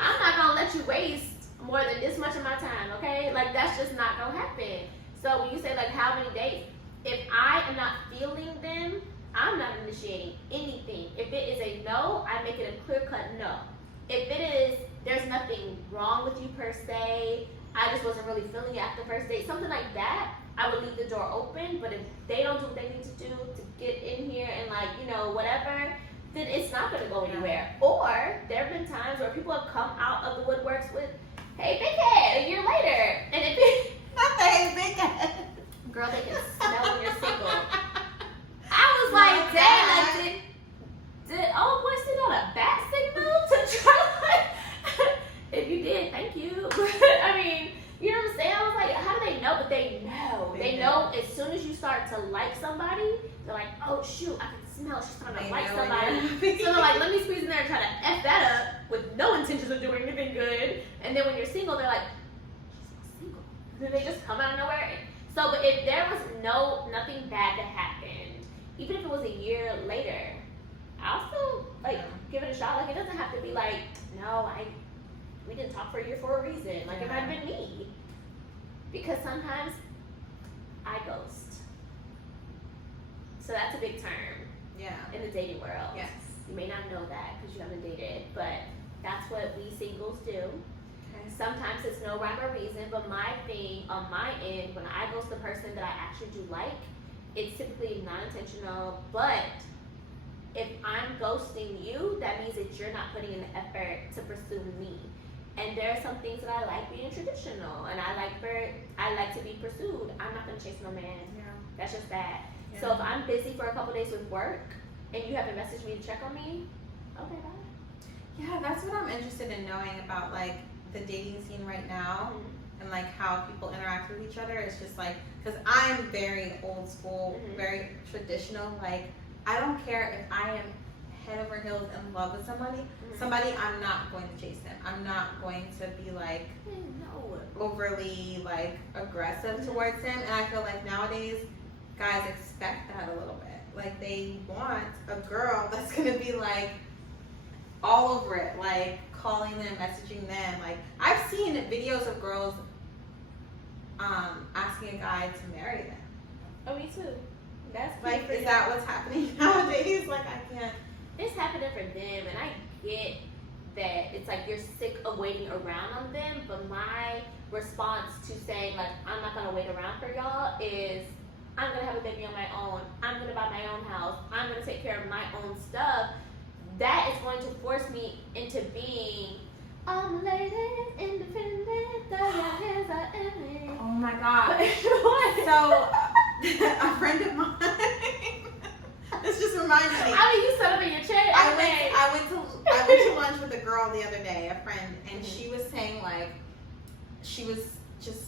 I'm not gonna let you waste more than this much of my time, okay? Like, that's just not gonna happen. So when you say like how many dates, if I am not feeling them, I'm not initiating anything. If it is a no, I make it a clear-cut no. If it is, there's nothing wrong with you per se, I just wasn't really feeling it after the first date, something like that, I would leave the door open. But if they don't do what they need to do to get in here and like, you know, whatever, then it's not gonna go anywhere. Or there have been times where people have come out of the woodworks with, hey, big head, a year later. And if it, not the hey, big head. Girl, they can smell when you're single. I was like, dang, like, did old boy send out a bat signal to try? If you did, thank you. I mean, you know what I'm saying? I was like, how do they know? But they know. They know as soon as you start to like somebody, they're like, oh shoot, I can smell she's starting to like somebody. So they're like, let me squeeze in there and try to F that up with no intentions of doing anything good. And then when you're single, they're like, Do they just come out of nowhere? So, but if there was nothing bad that happened, even if it was a year later, I'll still like give it a shot. Like it doesn't have to be like, no, we didn't talk for a year for a reason. Like it might have been me. Because sometimes I ghost. So that's a big term. Yeah. In the dating world. Yes. You may not know that because you haven't dated, but that's what we singles do. Okay. Sometimes it's no rhyme or reason, but my thing on my end, when I ghost the person that I actually do like, it's typically not intentional, but if I'm ghosting you, that means that you're not putting in the effort to pursue me. And there are some things that I like being traditional, and I like to be pursued. I'm not gonna chase no man. Yeah. That's just that. Yeah. So if I'm busy for a couple days with work, and you haven't messaged me to check on me, okay, bye. Yeah, that's what I'm interested in knowing about, like, the dating scene right now. And like how people interact with each other. It's just like, because I'm very old school, very traditional. Like, I don't care if I am head over heels in love with somebody. I'm not going to chase them. I'm not going to be like overly like aggressive towards them. And I feel like nowadays guys expect that a little bit. Like they want a girl that's gonna be like all over it, like calling them, messaging them. Like I've seen videos of girls asking a guy to marry them. Oh, me too. That's like, is that what's happening nowadays? Like I can't. It's happening for them, and I get that it's like you're sick of waiting around on them, but my response to saying like I'm not gonna wait around for y'all is I'm gonna have a baby on my own, I'm gonna buy my own house, I'm gonna take care of my own stuff. That is going to force me into being ladies, independent, throw your hands up at me. Oh my god. So a friend of mine this just reminded me. I mean, you set up in your chair. I went to lunch with a girl the other day, a friend, and she was saying like she was just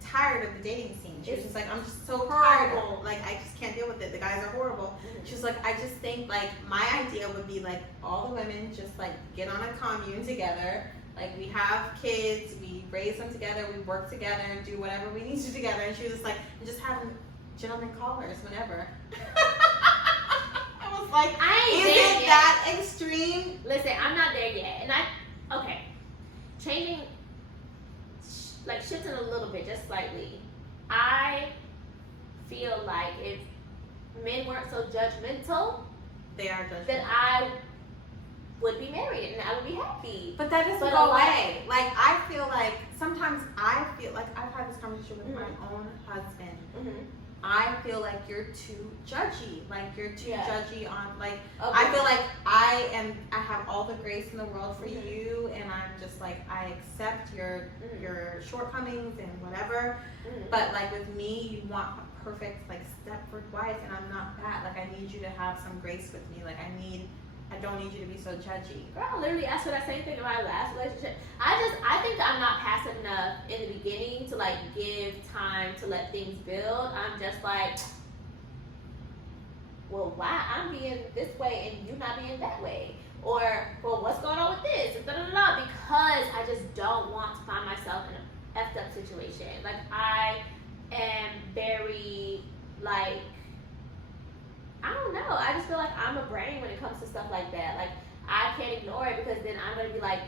tired of the dating scene. She was just like, I'm just so tired. Like I just can't deal with it. The guys are horrible. She was like, I just think like my idea would be like all the women just like get on a commune together. Like we have kids, we raise them together, we work together and do whatever we need to together. And she was just like, and just have gentlemen callers whenever. I was like, is it that extreme? Listen, I'm not there yet. And okay, changing, like shifting a little bit, just slightly. I feel like if men weren't so judgmental, they are judgmental, then I would be married and I would be happy. But that doesn't go away. Like I feel like sometimes I feel like I've had this conversation with my own husband. I feel like you're too judgy. Like you're too judgy on like I feel like I have all the grace in the world for you, and I'm just like I accept your shortcomings and whatever. But like with me, you want a perfect like Stepford wife, and I'm not that. Like I need you to have some grace with me. Like I don't need you to be so judgy. Girl, I literally asked her that same thing in my last relationship. I think that I'm not passive enough in the beginning to like give time to let things build. I'm just like, well, why I'm being this way and you not being that way? Or, well, what's going on with this? And because I just don't want to find myself in an effed up situation. Like I am very like, I don't know. I just feel like I'm a brain when it comes to stuff like that. Like, I can't ignore it because then I'm going to be like,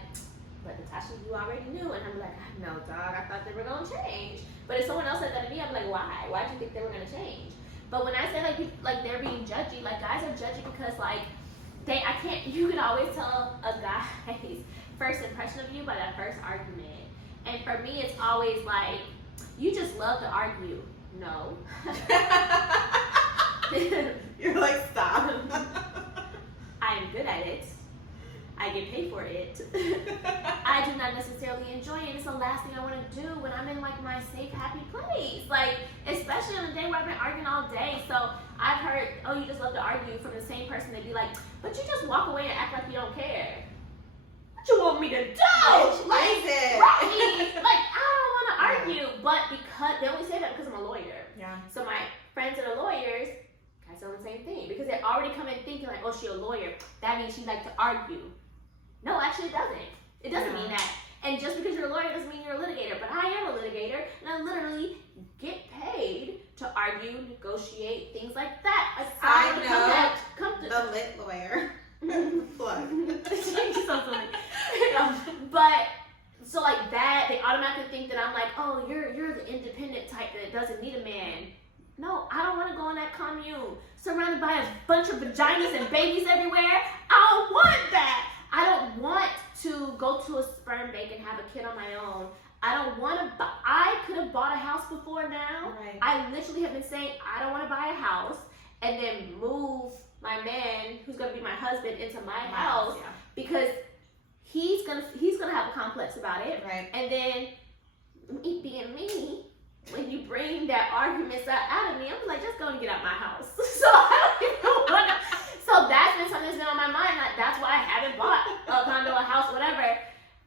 but Natasha, you already knew. And I'm like, no, dog, I thought they were going to change. But if someone else said that to me, I'm like, why? Why do you think they were going to change? But when I say, like they're being judgy, like, guys are judgy because, like, you can always tell a guy's first impression of you by that first argument. And for me, it's always like, you just love to argue. No. You're like, stop. I am good at it. I get paid for it. I do not necessarily enjoy it. It's the last thing I want to do when I'm in like my safe, happy place. Like, especially on a day where I've been arguing all day. So I've heard, oh, you just love to argue from the same person. They'd be like, but you just walk away and act like you don't care. What you want me to do? Like, right? Like, I don't want to argue. But because, they only say that because I'm a lawyer. Yeah. So my friends that are lawyers, I tell the same thing because they already come in thinking like, oh, she's a lawyer. That means she likes to argue. No, actually it doesn't. It doesn't mean that. And just because you're a lawyer doesn't mean you're a litigator. But I am a litigator, and I literally get paid to argue, negotiate, things like that. The lit lawyer. Plug. But so like that, they automatically think that I'm like, oh, you're the independent type that doesn't need a man. No, I don't want to go in that commune surrounded by a bunch of vaginas and babies everywhere. I don't want that. I don't want to go to a sperm bank and have a kid on my own. I don't want to buy. I could have bought a house before now. Right. I literally have been saying I don't want to buy a house and then move my man, who's gonna be my husband, into my house because he's gonna have a complex about it. Right. And then me being me, when you bring that argument out of me, I'm like, just go and get out my house. So I don't even want to. So that's been something that's been on my mind. Like, that's why I haven't bought a condo, a house, whatever.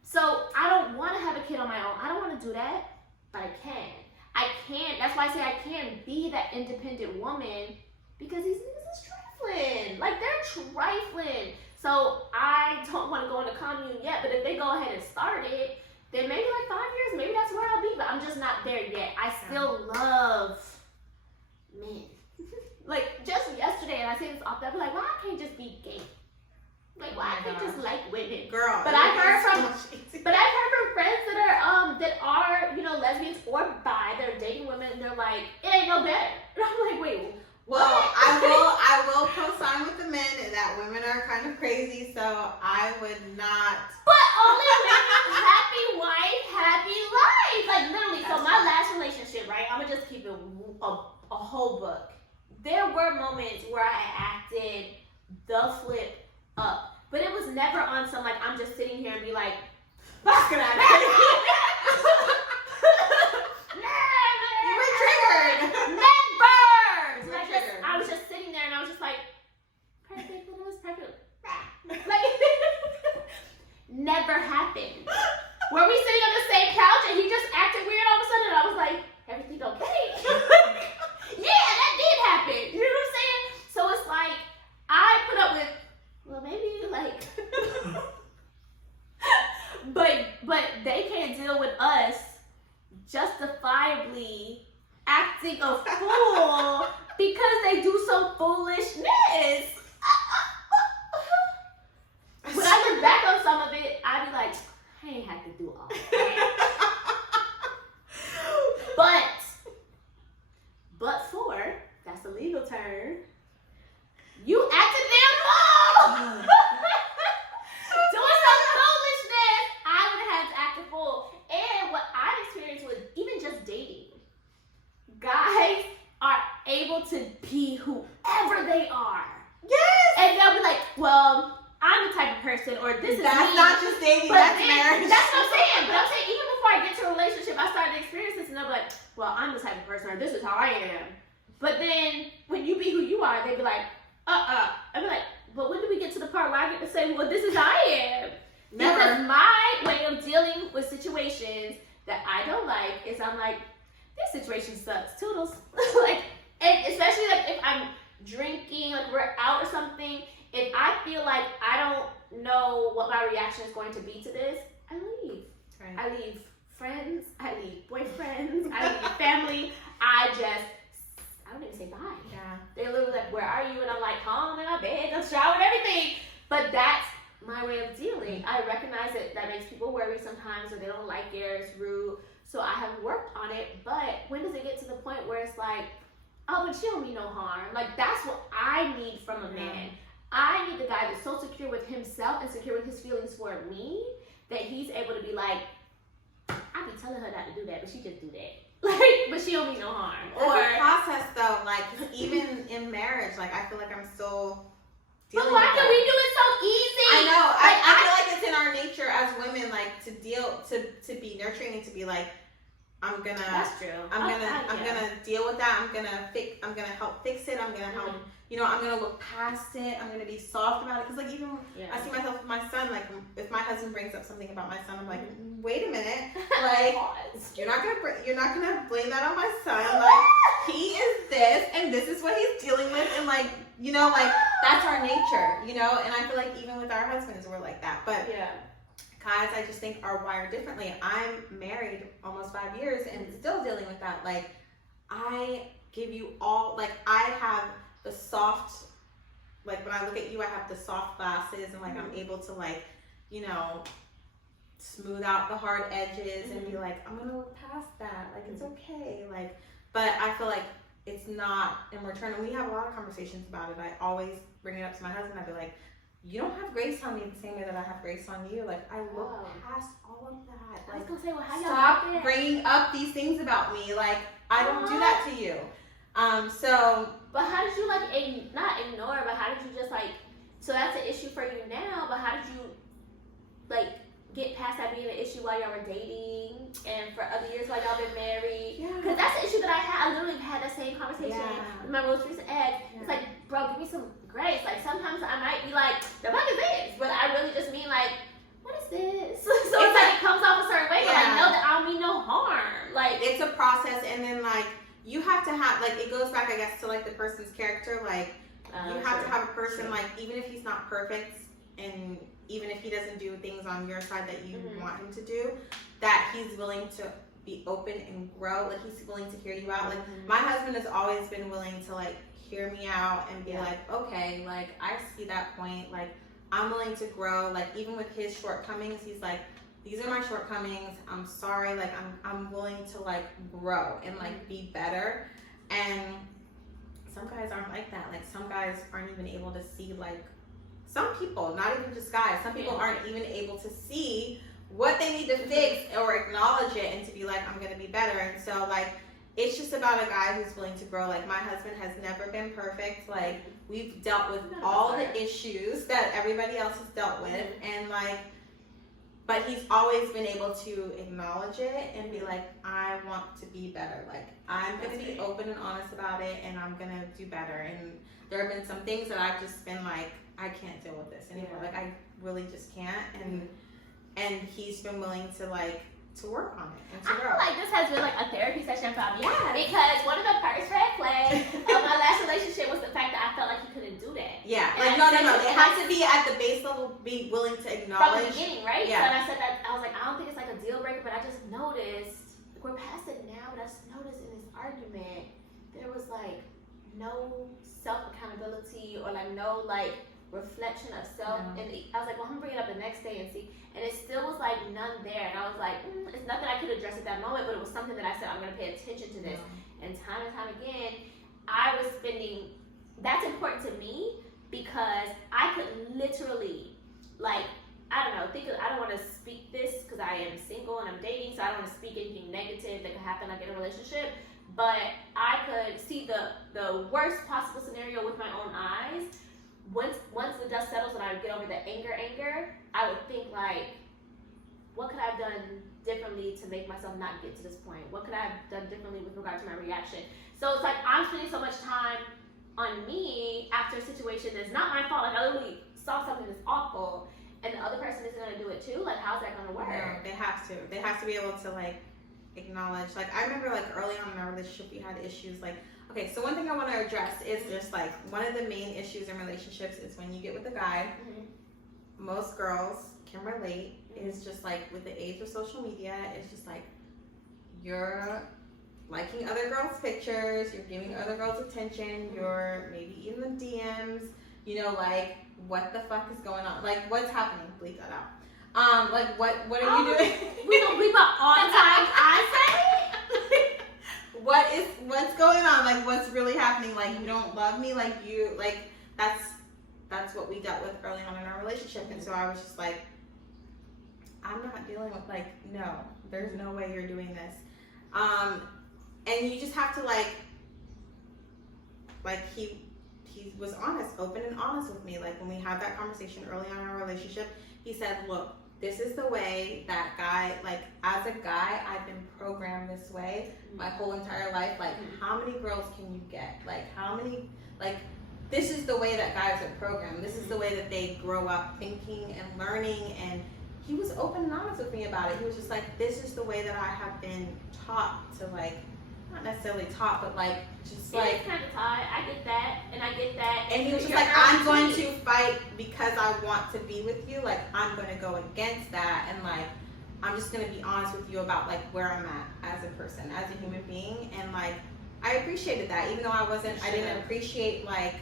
So I don't want to have a kid on my own. I don't want to do that, but I can. I can. That's why I say I can be that independent woman because these niggas is trifling. Like, they're trifling. So I don't want to go in a commune yet, but if they go ahead and start it, then maybe like 5 years, maybe that's where I'll be, but I'm just not there yet. I still love men. Like, just yesterday, and I say this often, I'll be like, why I can't just be gay? Like, why I can't just like women? Girl. But I've heard from friends that are, you know, lesbians or bi, that are dating women, and they're like, it ain't no better. And I'm like, wait, well, I will co-sign with the men that women are kind of crazy, so I would not. But only women, happy wife, happy life. Like, literally, so my last relationship, right? I'm gonna just keep it a whole book. There were moments where I acted the flip up, but it was never on some, like, I'm just sitting here and be like, fuck it, You were triggered. I was just sitting there and I was just like, perfect, when it was perfect. Like, never happened. Were we sitting on the same couch and he just acted weird all of a sudden and I was like, everything okay? Yeah, that did happen. You know what I'm saying? So it's like, I put up with, well, maybe like, but they can't deal with us justifiably acting a fool because they do some foolishness. When I look back on some of it, I be like, I ain't had to do all that. But for, that's a legal term, you acted damn fool. Doing some foolishness, I would have had to act a fool. And what I experienced was even just dating. Guys are able to be whoever they are. Yes. And they'll be like, well, I'm the type of person, or this is That's me. not just dating, But that's then, marriage. that's what I'm saying. But I'm saying, even before I get to a relationship, I started to experience this, and they'll be like, well, I'm the type of person, or this is how I am. But then, when you be who you are, they be like, I'd be like, but when do we get to the part where I get to say, well, this is how I am? Never. Because my way of dealing with situations that I don't like is I'm like, this situation sucks, toodles. Like, and especially like if I'm drinking, like we're out or something, if I feel like I don't know what my reaction is going to be to this, I leave. Right. I leave friends, I leave boyfriends, I leave family. I don't even say bye. Yeah. They're literally like, where are you? And I'm like, home in my bed, I'm showered, everything. But that's my way of dealing. I recognize that makes people worry sometimes, or they don't like it, or it's rude. So I have worked on it, but when does it get to the point where it's like, oh, but she don't mean no harm? Like, that's what I need from a man. I need the guy that's so secure with himself and secure with his feelings for me that he's able to be like, I be telling her not to do that, but she just do that. Like, but she don't mean no harm. It's a process though, like, 'cause even in marriage, like, I feel like I'm still dealing But why with can that. we do it so easy? I know. Like, I feel like it's in our nature as women, like, to be nurturing and to be like, I'm gonna deal with that. I'm gonna help fix it. I'm gonna help. You know, I'm gonna look past it. I'm gonna be soft about it. Cause like even I see myself with my son. Like if my husband brings up something about my son, I'm like, wait a minute. Like you're not gonna blame that on my son. Like he is this and this is what he's dealing with. And like you know, like that's our nature. You know, and I feel like even with our husbands, we're like that. But guys, I just think, are wired differently. I'm married almost 5 years and still dealing with that. Like, I give you all, like, I have the soft, like, when I look at you, I have the soft glasses, and like, I'm able to, like, you know, smooth out the hard edges and be like, I'm gonna look past that. Like, it's okay. Like, but I feel like it's not in return. And we have a lot of conversations about it. I always bring it up to my husband. I'd be like, you don't have grace on me the same way that I have grace on you. Like, I look past all of that. I was Like, gonna say, well, how y'all stop like it? bringing up these things about me. Like, I don't do that to you. So. But how did you, like, not ignore, but how did you just, like, so that's an issue for you now, but how did you, like, get past that being an issue while y'all were dating and for other years while y'all been married? Because that's the issue that I had. I literally had that same conversation with my most recent ex. It's like, bro, give me some grace. Like, sometimes I might be like, the fuck is this? But I really just mean, like, what is this? So it's like it comes off a certain way, but I know that I don't mean no harm. Like, it's a process, and then, like, you have to have, like, it goes back, I guess, to, like, the person's character. Like, you have to have a person, like, even if he's not perfect, and even if he doesn't do things on your side that you want him to do, that he's willing to be open and grow. Like, he's willing to hear you out. Like, my husband has always been willing to, like, hear me out and be like, okay, like, I see that point. Like, I'm willing to grow. Like, even with his shortcomings, he's like, these are my shortcomings. I'm sorry. Like, I'm willing to, like, grow and, like, be better. And some guys aren't like that. Like, some guys aren't even able to see, like, some people, not even just guys, some people aren't even able to see what they need to fix or acknowledge it and to be like, I'm going to be better. And so, like, it's just about a guy who's willing to grow. Like, my husband has never been perfect. Like, we've dealt with all the issues that everybody else has dealt with. And, like, but he's always been able to acknowledge it and be like, I want to be better. Like, I'm going to be open and honest about it, and I'm going to do better. And there have been some things that I've just been like, I can't deal with this anymore. Like, I really just can't. And he's been willing to, like, to work on it and to grow. I feel like this has been like a therapy session for me. Because one of the first red flags of my last relationship was the fact that I felt like he couldn't do that. Like, no. They have to be at the base level, be willing to acknowledge. From the beginning, right? So and I said that, I was like, I don't think it's like a deal breaker, but I just noticed, like, we're past it now, but I just noticed in this argument, there was like no self-accountability or like no like reflection of self. And I was like, well, I'm gonna bring it up the next day and see. And it still was like none there. And I was like, it's nothing I could address at that moment, but it was something that I said, I'm gonna pay attention to this. And time again, I was spending, that's important to me because I could literally, like, I don't know, I don't want to speak this because I am single and I'm dating, so I don't want to speak anything negative that could happen like in a relationship. But I could see the worst possible scenario with my own eyes. Once the dust settles and I get over the anger, I would think like, what could I have done differently to make myself not get to this point? What could I have done differently with regard to my reaction? So it's like I'm spending so much time on me after a situation that's not my fault. Like, I literally saw something that's awful and the other person isn't going to do it too. Like, how's that going to work? No, they have to. They have to be able to, like, acknowledge. Like, I remember, like, early on in our relationship, we had issues. Like, okay, so one thing I want to address is just, like, one of the main issues in relationships is when you get with a guy, most girls can relate, is just, like, with the age of social media, it's just, like, you're liking other girls' pictures, you're giving other girls attention, you're maybe in the DMs, you know, like, what the fuck is going on? Like, what's happening? Bleep that out. Like, what are you doing? We don't bleep out all the time. I say what's going on? Like, what's really happening? Like, you don't love me? Like, you, like, that's what we dealt with early on in our relationship. And so I was just like, I'm not dealing with, like, no, there's no way you're doing this. And you just have to, like he was honest, open and honest with me. Like, when we had that conversation early on in our relationship, he said, look, this is the way that guy, like, as a guy, I've been programmed this way my whole entire life. Like, how many girls can you get? Like, how many, like, this is the way that guys are programmed. This is the way that they grow up thinking and learning. And he was open and honest with me about it. He was just like, this is the way that I have been taught to, like, not necessarily taught, but like just It is kind of taught. I get that, and I get that. and he was just You're like, I'm early going 20s. to fight because I want to be with you. Like, I'm going to go against that, and like, I'm just going to be honest with you about like where I'm at as a person, as a human being, and like, I appreciated that, even though I didn't appreciate like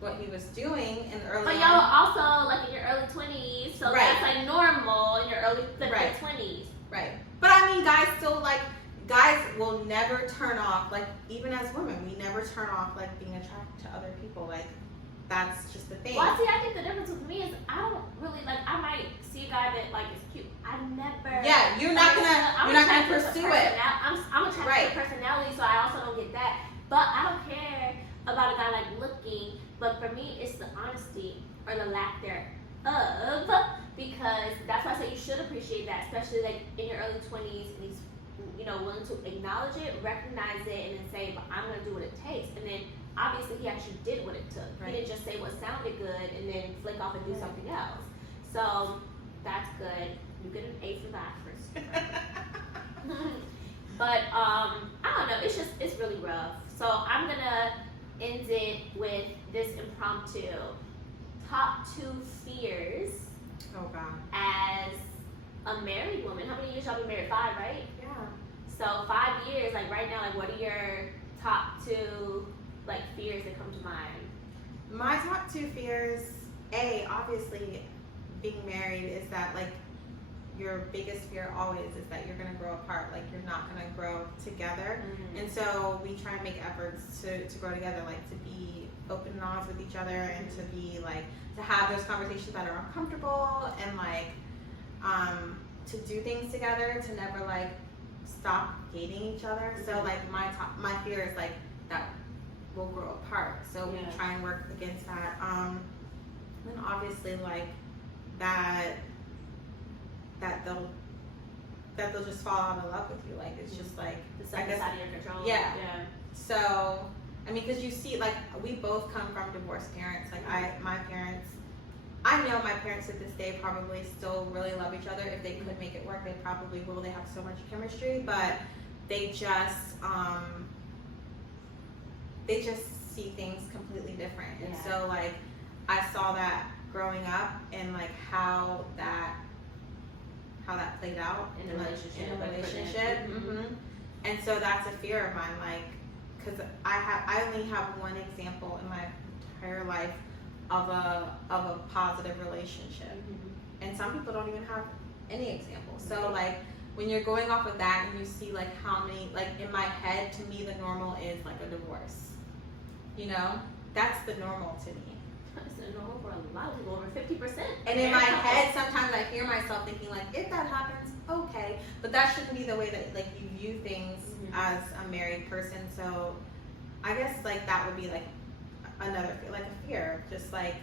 what he was doing in the early. But y'all were also like in your early 20s, so Right. that's like normal in your early Right. 20s. Right. But I mean, guys still like, guys will never turn off, like, even as women, we never turn off, like, being attracted to other people. Like, that's just the thing. Well, see, I think the difference with me is I don't really, like, I might see a guy that, like, is cute. I never. Yeah, you're not gonna pursue it. I'm attracted Right. to personality, so I also don't get that. But I don't care about a guy, like, looking. But for me, it's the honesty or the lack thereof. Because that's why I say you should appreciate that, especially, like, in your early 20s, and he's, you know, willing to acknowledge it, recognize it, and then say, but I'm going to do what it takes. And then, obviously, he actually did what it took. Right. He didn't just say what sounded good and then flick off and do something else. So, that's good. You get an A for that first. But, I don't know. It's really rough. So, I'm going to end it with this impromptu. Top 2 fears Oh, God. as a married woman. How many years y'all been married? 5, right? Yeah. So 5 years, like right now, like what are your top 2 like fears that come to mind? My top 2 fears, obviously, being married is that, like, your biggest fear always is that you're going to grow apart. Like, you're not going to grow together. And so we try and make efforts to grow together, like to be open and honest with each other, and to be like, to have those conversations that are uncomfortable, and like to do things together, to never like stop dating each other. So like my fear is like that we'll grow apart. So we try and work against that. Then obviously like that they'll just fall out of love with you. Like, it's just like, The stuff that's out of your control. Yeah. So, I mean, because you see, like, we both come from divorced parents. Like, I know my parents to this day probably still really love each other. If they could make it work, they probably will. They have so much chemistry, but they just see things completely different. And so, like, I saw that growing up, and like how that played out In a relationship. In a relationship. And so that's a fear of mine, like, because I only have one example in my entire life of a positive relationship, and some people don't even have any examples. So like, when you're going off of that and you see like how many, like, in my head, to me the normal is like a divorce. You know, that's the normal to me. It's normal for a lot of people, over 50%. And in my head, sometimes I hear myself thinking like, if that happens, okay. But that shouldn't be the way that like you view things as a married person. So I guess like that would be like another like a fear, just like.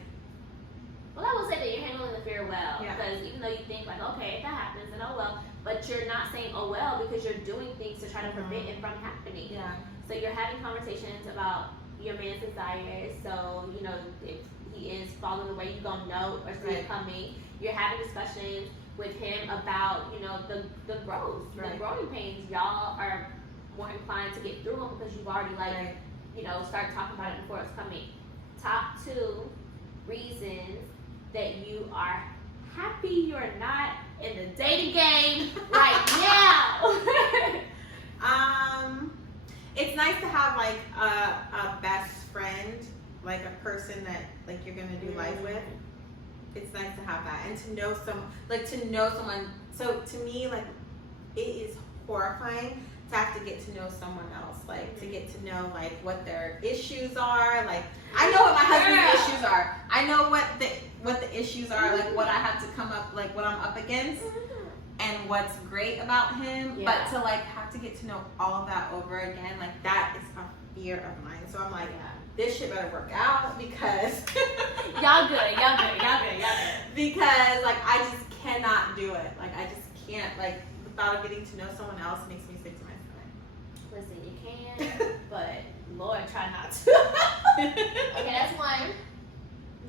Well, I will say that you're handling the fear well, Yeah. because even though you think like, okay, if that happens, then oh well, but you're not saying oh well because you're doing things to try to prevent it from happening. Yeah. So you're having conversations about your man's desires. So you know if he is following the way, you gonna know or see it coming. You're having discussions with him about the growth, the growing pains. Y'all are more inclined to get through them because you've already started talking about it before it's coming. Top 2 reasons that you are happy you're not in the dating game right now. It's nice to have like a best friend, like a person that like you're gonna do life with. It's nice to have that, and to know someone. So to me, like, it is horrifying to have to get to know someone else, like to get to know like what their issues are. Like, I know what my husband's issues are. I know what the issues are, like what I have to come up, like what I'm up against, and what's great about him. But to like have to get to know all of that over again, like that is a fear of mine. So I'm like, this shit better work out, because y'all good. Because like I just cannot do it. Like I just can't. Like the thought of getting to know someone else makes me sick to my stomach. Listen, you can, but Lord, try not to. Okay, that's one.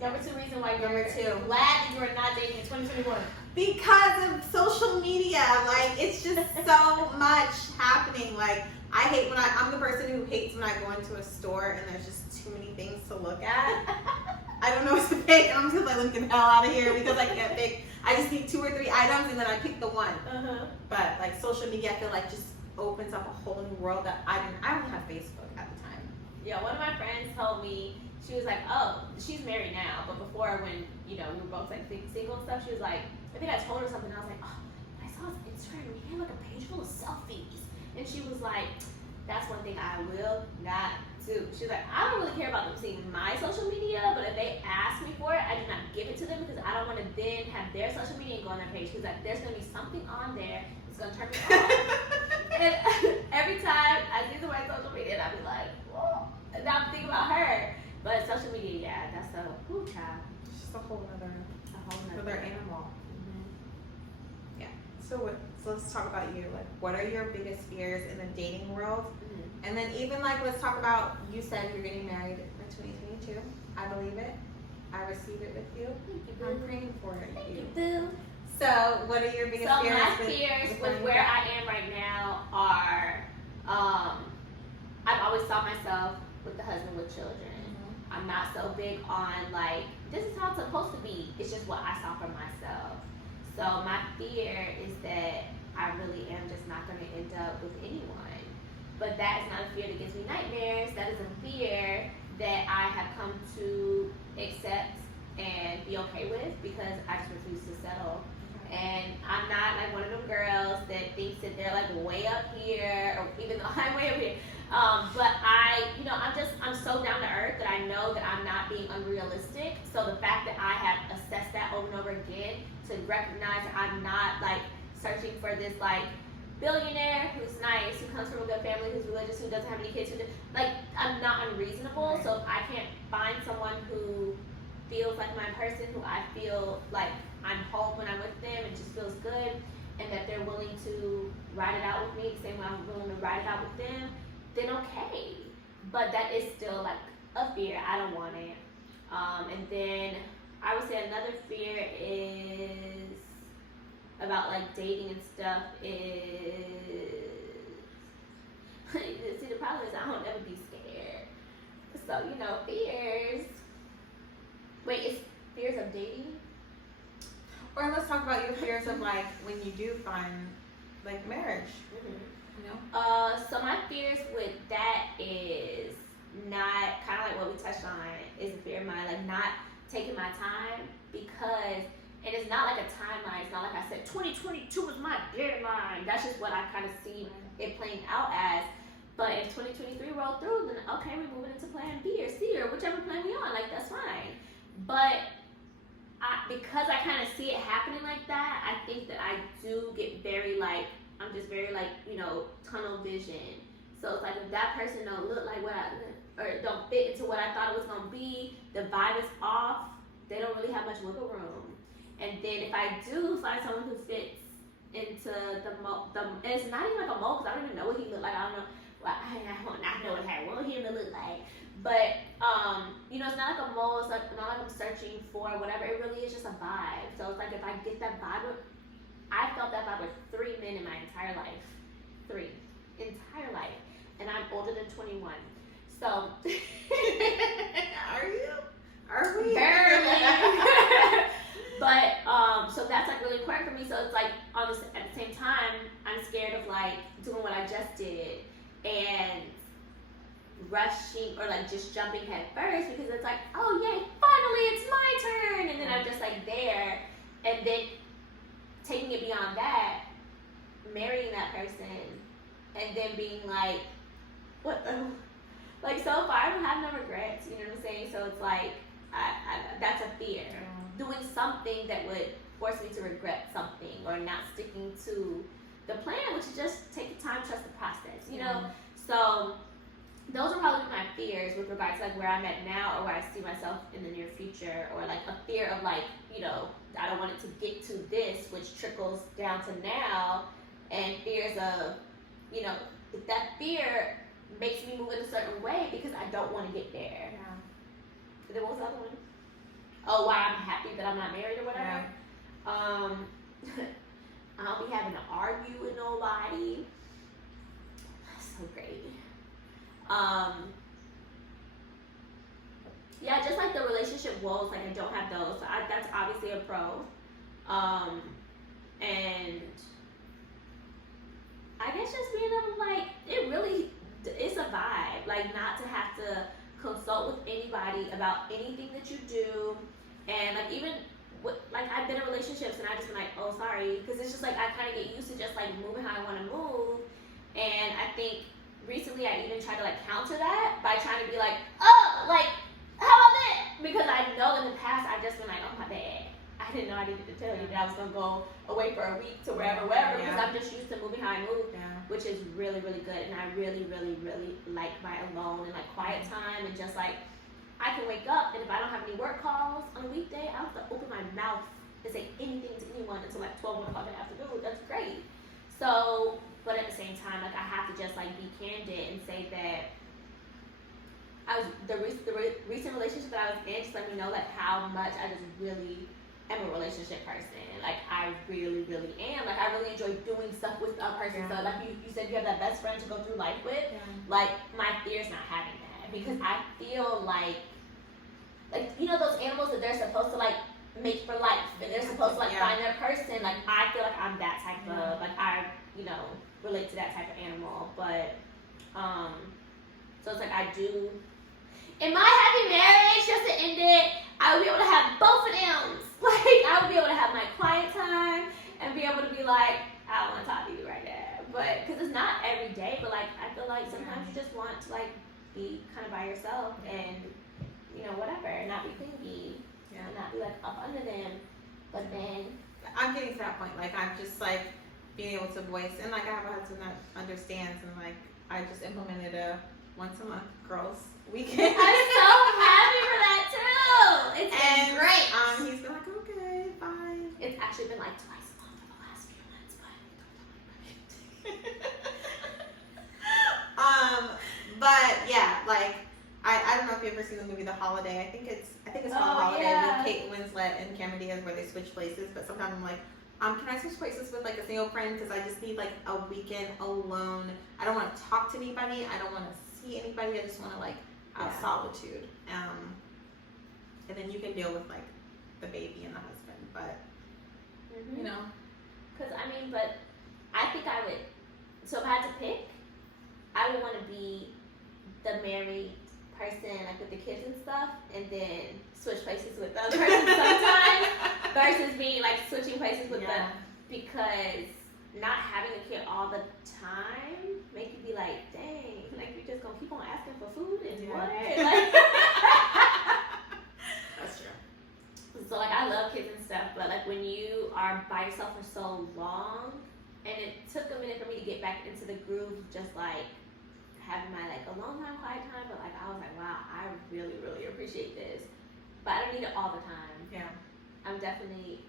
Number 2 reason why you're glad that you are not dating in 2021. Because of social media, like it's just so much happening. Like I hate when I'm the person who hates when I go into a store and there's just too many things to look at. I don't know what to pick. I'm just like, let me get the hell out of here because I can't pick. I just need 2 or 3 items and then I pick the one. But like social media, I feel like just opens up a whole new world that I don't have Facebook at the time. Yeah, one of my friends told me, she was like, oh, she's married now, but before when, you know, we were both like single and stuff, she was like, I think I told her something and I was like, oh, I saw his Instagram and he had like a page full of selfies. And she was like, that's one thing I will not do. She was like, I don't really care about them seeing my social media, but if they ask me for it, I do not give it to them because I don't want to then have their social media and go on their page. She was like, there's going to be something on there that's going to turn me off. And every time I see the word social media, I'll be like, whoa. And I'm thinking about her. But social media, yeah, that's a whoo child. It's just a whole other animal. Mm-hmm. Yeah. So let's talk about you. Like, what are your biggest fears in the dating world? Mm-hmm. And then even like, let's talk about, you said you're getting married in 2022. I believe it. I receive it with you. Thank you, boo. I'm praying for it. Thank you, boo. So what are your biggest So fears? my fears with where I am right now are, I've always saw myself with the husband with children. I'm not so big on like, this is how it's supposed to be. It's just what I saw for myself. So my fear is that I really am just not going to end up with anyone. But that is not a fear that gives me nightmares. That is a fear that I have come to accept and be okay with because I just refuse to settle. And I'm not like one of them girls that thinks that they're like way up here, or even though I'm way up here. But I'm so down to earth that I know that I'm not being unrealistic. So the fact that I have assessed that over and over again to recognize that I'm not like searching for this like billionaire who's nice, who comes from a good family, who's religious, who doesn't have any kids, I'm not unreasonable. So if I can't find someone who feels like my person, who I feel like I'm home when I'm with them, it just feels good, and that they're willing to ride it out with me the same way I'm willing to ride it out with them, then okay. But that is still like a fear. I don't want it. And then I would say another fear is about like dating and stuff is see, the problem is I don't ever be scared. So, fears. Wait, it's fears of dating? Or let's talk about your fears of like when you do find like marriage. So my fears with that is not kind of like what we touched on is a fear of mine, like not taking my time because, and it's not like a timeline. It's not like I said 2022 is my deadline. That's just what I kind of see it playing out as. But if 2023 rolled through, then okay, we're moving into plan B or C or whichever plan we on. Like that's fine. But because I kind of see it happening like that, I think that I do get very like, I'm just very like, tunnel vision. So it's like if that person don't look like or don't fit into what I thought it was gonna be, the vibe is off, they don't really have much wiggle room. And then if I do find someone who fits into and it's not even like a mold because I don't even know what he looked like. I don't know. Well, I know what I want him to look like. But it's not like a mold. It's not like I'm searching for whatever. It really is just a vibe. So it's like if I get that vibe, I felt that vibe with 3 men in my entire life. 3 entire life, and I'm older than 21. So Are you? Are we? Barely. But so that's like really important for me. So it's like at the same time, I'm scared of like doing what I just did and rushing or like just jumping head first because it's like, oh yay, finally it's my turn, and then I'm just like there, and then taking it beyond that, marrying that person, and then being like, what the, like so far I don't have no regrets, you know what I'm saying? So it's like, I that's a fear. Doing something that would force me to regret something or not sticking to the plan, which is just take the time, trust the process, you know? So those are probably my fears with regards to like where I'm at now or where I see myself in the near future, or like a fear of like, I don't want it to get to this, which trickles down to now, and fears of, if that fear makes me move in a certain way because I don't want to get there. Yeah. Then what was the other one? Oh, why I'm happy that I'm not married or whatever. Yeah. I don't be having to argue with nobody. so great. Yeah, just like the relationship woes, like I don't have those. So that's obviously a pro. And I guess just being able to, like, it's a vibe. Like, not to have to consult with anybody about anything that you do. And, like, even, like, I've been in relationships and I just been like, oh, sorry. Because it's just, like, I kind of get used to just, like, moving how I want to move. And I think recently I even tried to, like, counter that by trying to be like, oh, like, how about that? Because I know in the past I've just been like, oh, my bad. I didn't know I needed to tell you that I was going to go away for a week to wherever, because I'm just used to moving how I move, which is really, really good. And I really, really, really like my alone and, like, quiet time. And just, like, I can wake up, and if I don't have any work calls on a weekday, I don't have to open my mouth and say anything to anyone until, like, 12 o'clock in the afternoon. That's great. So, but at the same time, like, I have to just, like, be candid and say that the recent relationship that I was in just let me know, like, how much I just really am a relationship person. Like, I really, really am. Like, I really enjoy doing stuff with a person. So, like, you said you have that best friend to go through life with. Like, my fear is not having that, because I feel like, you know, those animals that they're supposed to, like, mate for life, and they're supposed to, like, find their person. Like, I feel like I'm that type of, like, I, you know, relate to that type of animal. But, so it's like I do. In my happy marriage, just to end it, I would be able to have both of them. Like, I would be able to have my quiet time and be able to be like, I don't want to talk to you right now. But, because it's not every day, but, like, I feel like sometimes you just want to, like, be kind of by yourself and, you know, whatever, not be clingy and not be, like, up under them. But then I'm getting to that point. Like, I'm just, like, being able to voice, and, like, I have a husband that understands, and, like, I just implemented a once a month girls weekend. I'm so happy for that too. It's been great. He's been like, okay, fine. It's actually been like twice a month for the last few months, but yeah, like I don't know if you've ever seen the movie The Holiday. I think it's called The Holiday with Kate Winslet and Cameron Diaz, where they switch places. But sometimes I'm like, can I switch places with, like, a single friend, because I just need, like, a weekend alone. I don't want to talk to anybody. I don't want to see anybody. I just want to, like, have solitude. And then you can deal with, like, the baby and the husband. But you know, because I mean, but I think I would. So if I had to pick, I would want to be the married person, like, with the kids and stuff, and then switch places with the other person sometimes, versus being, like, switching places with them, because not having a kid all the time make you be like, dang, like, you're just gonna keep on asking for food and what? Like, that's true. So, like, I love kids and stuff, but, like, when you are by yourself for so long, and it took a minute for me to get back into the groove, just, like, having my, like, alone time, quiet time, but, like, I was like, wow, I really, really appreciate this. But I don't need it all the time. Yeah. I'm definitely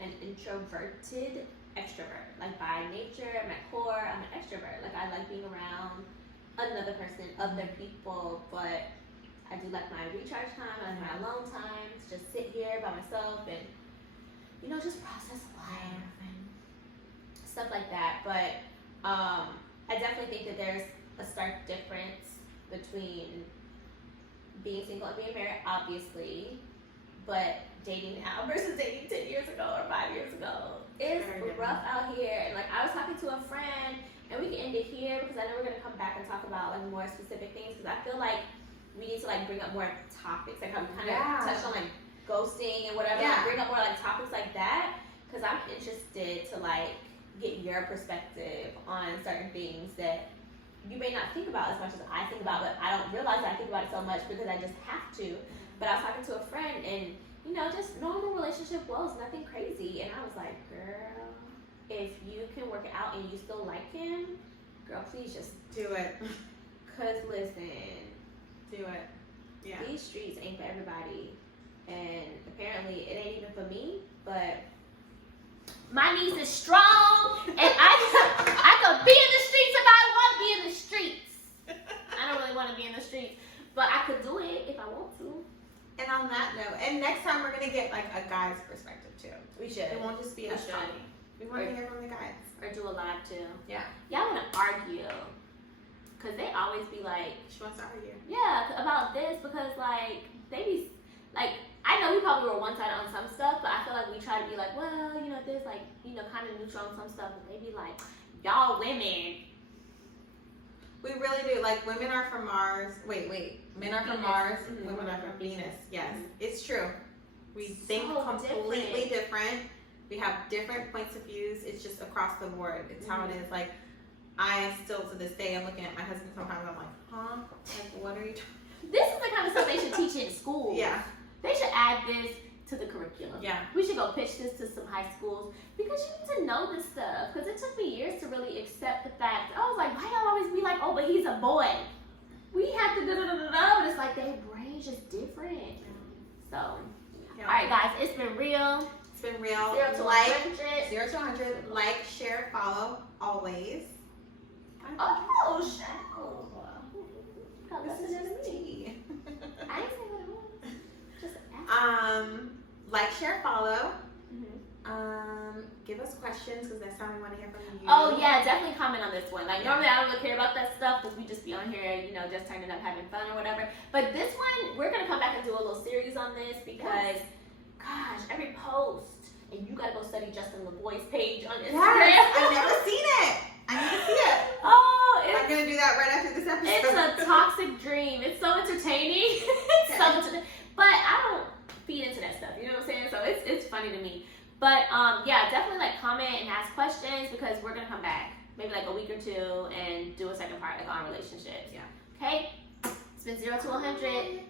an introverted extrovert. Like, by nature, at my core, I'm an extrovert. Like, I like being around another person, other people, but I do like my recharge time, I like my alone time, to just sit here by myself and, you know, just process life and stuff like that. But I definitely think that there's a stark difference between being single and being married, obviously, but dating now versus dating 10 years ago or 5 years ago. It's rough out here. And, like, I was talking to a friend, and we can end it here because I know we're going to come back and talk about, like, more specific things, because I feel like we need to, like, bring up more topics, like how we kind of touched on, like, ghosting and whatever. Like, bring up more, like, topics like that, because I'm interested to, like, get your perspective on certain things that you may not think about as much as I think about, but I don't realize that I think about it so much because I just have to. But I was talking to a friend, and, you know, just normal relationship woes, nothing crazy. And I was like, girl, if you can work it out and you still like him, girl, please just do it. Because, listen, do it. Yeah. These streets ain't for everybody. And apparently it ain't even for me, but my niece is strong, and I could be in the streets if I want to be in the streets. I don't really want to be in the streets, but I could do it if I want to. And on that note, and next time we're gonna get, like, a guy's perspective too. We should. It won't just be us talking. We want to hear from the guys. Or do a live too. Yeah. Y'all want to argue. because they always be like, She wants to argue. yeah, about this, because like they be like, I know we probably were one-sided on some stuff, but I feel like we try to be like, well, you know, this, like, you know, kind of neutral on some stuff, but they be like, y'all women. We really do. Like, women are from Mars. Wait. Men are from Venus. Mars. Mhm. Women are from Venus. Yes, Mhm. it's true. We think So completely different. We have different points of views. It's just across the board. It's how it is. Like, I still, to this day, I'm looking at my husband sometimes. I'm like, huh? Like, what are you doing? This is the kind of stuff they should teach in school. Yeah. They should add this to the curriculum. Yeah. We should go pitch this to some high schools, because you need to know this stuff. Because it took me years to really accept the fact. I was like, why y'all always be like, oh, but he's a boy? We have to da-da-da-da-da, but it's like their brain's just different. So, Yeah. all right, guys, it's been real. It's been real. 0 to Like, 100. 0 to 100. Like, share, follow, always. Oh, shit. This is just tea. I didn't say what it was. Just ask. Like, share, follow. Mhm. Give us questions because that's how we want to hear from you. Oh yeah, definitely comment on this one. Like, Yeah. normally I don't really care about that stuff, but we just be on here, you know, just turning up, having fun or whatever. But this one, we're gonna come back and do a little series on this because, gosh, every post, and you gotta go study Justin LeBoy's page on Instagram. Yes, I've never seen it. I need to see it. Oh, I'm gonna do that right after this episode. it's a toxic dream. It's so entertaining. It's so entertaining. But I don't feed into that stuff. You know what I'm saying? So it's funny to me. But yeah, definitely like comment and ask questions, because we're gonna come back maybe like a week or two and do a second part like on relationships. Yeah. Okay. It's been 0 to 100.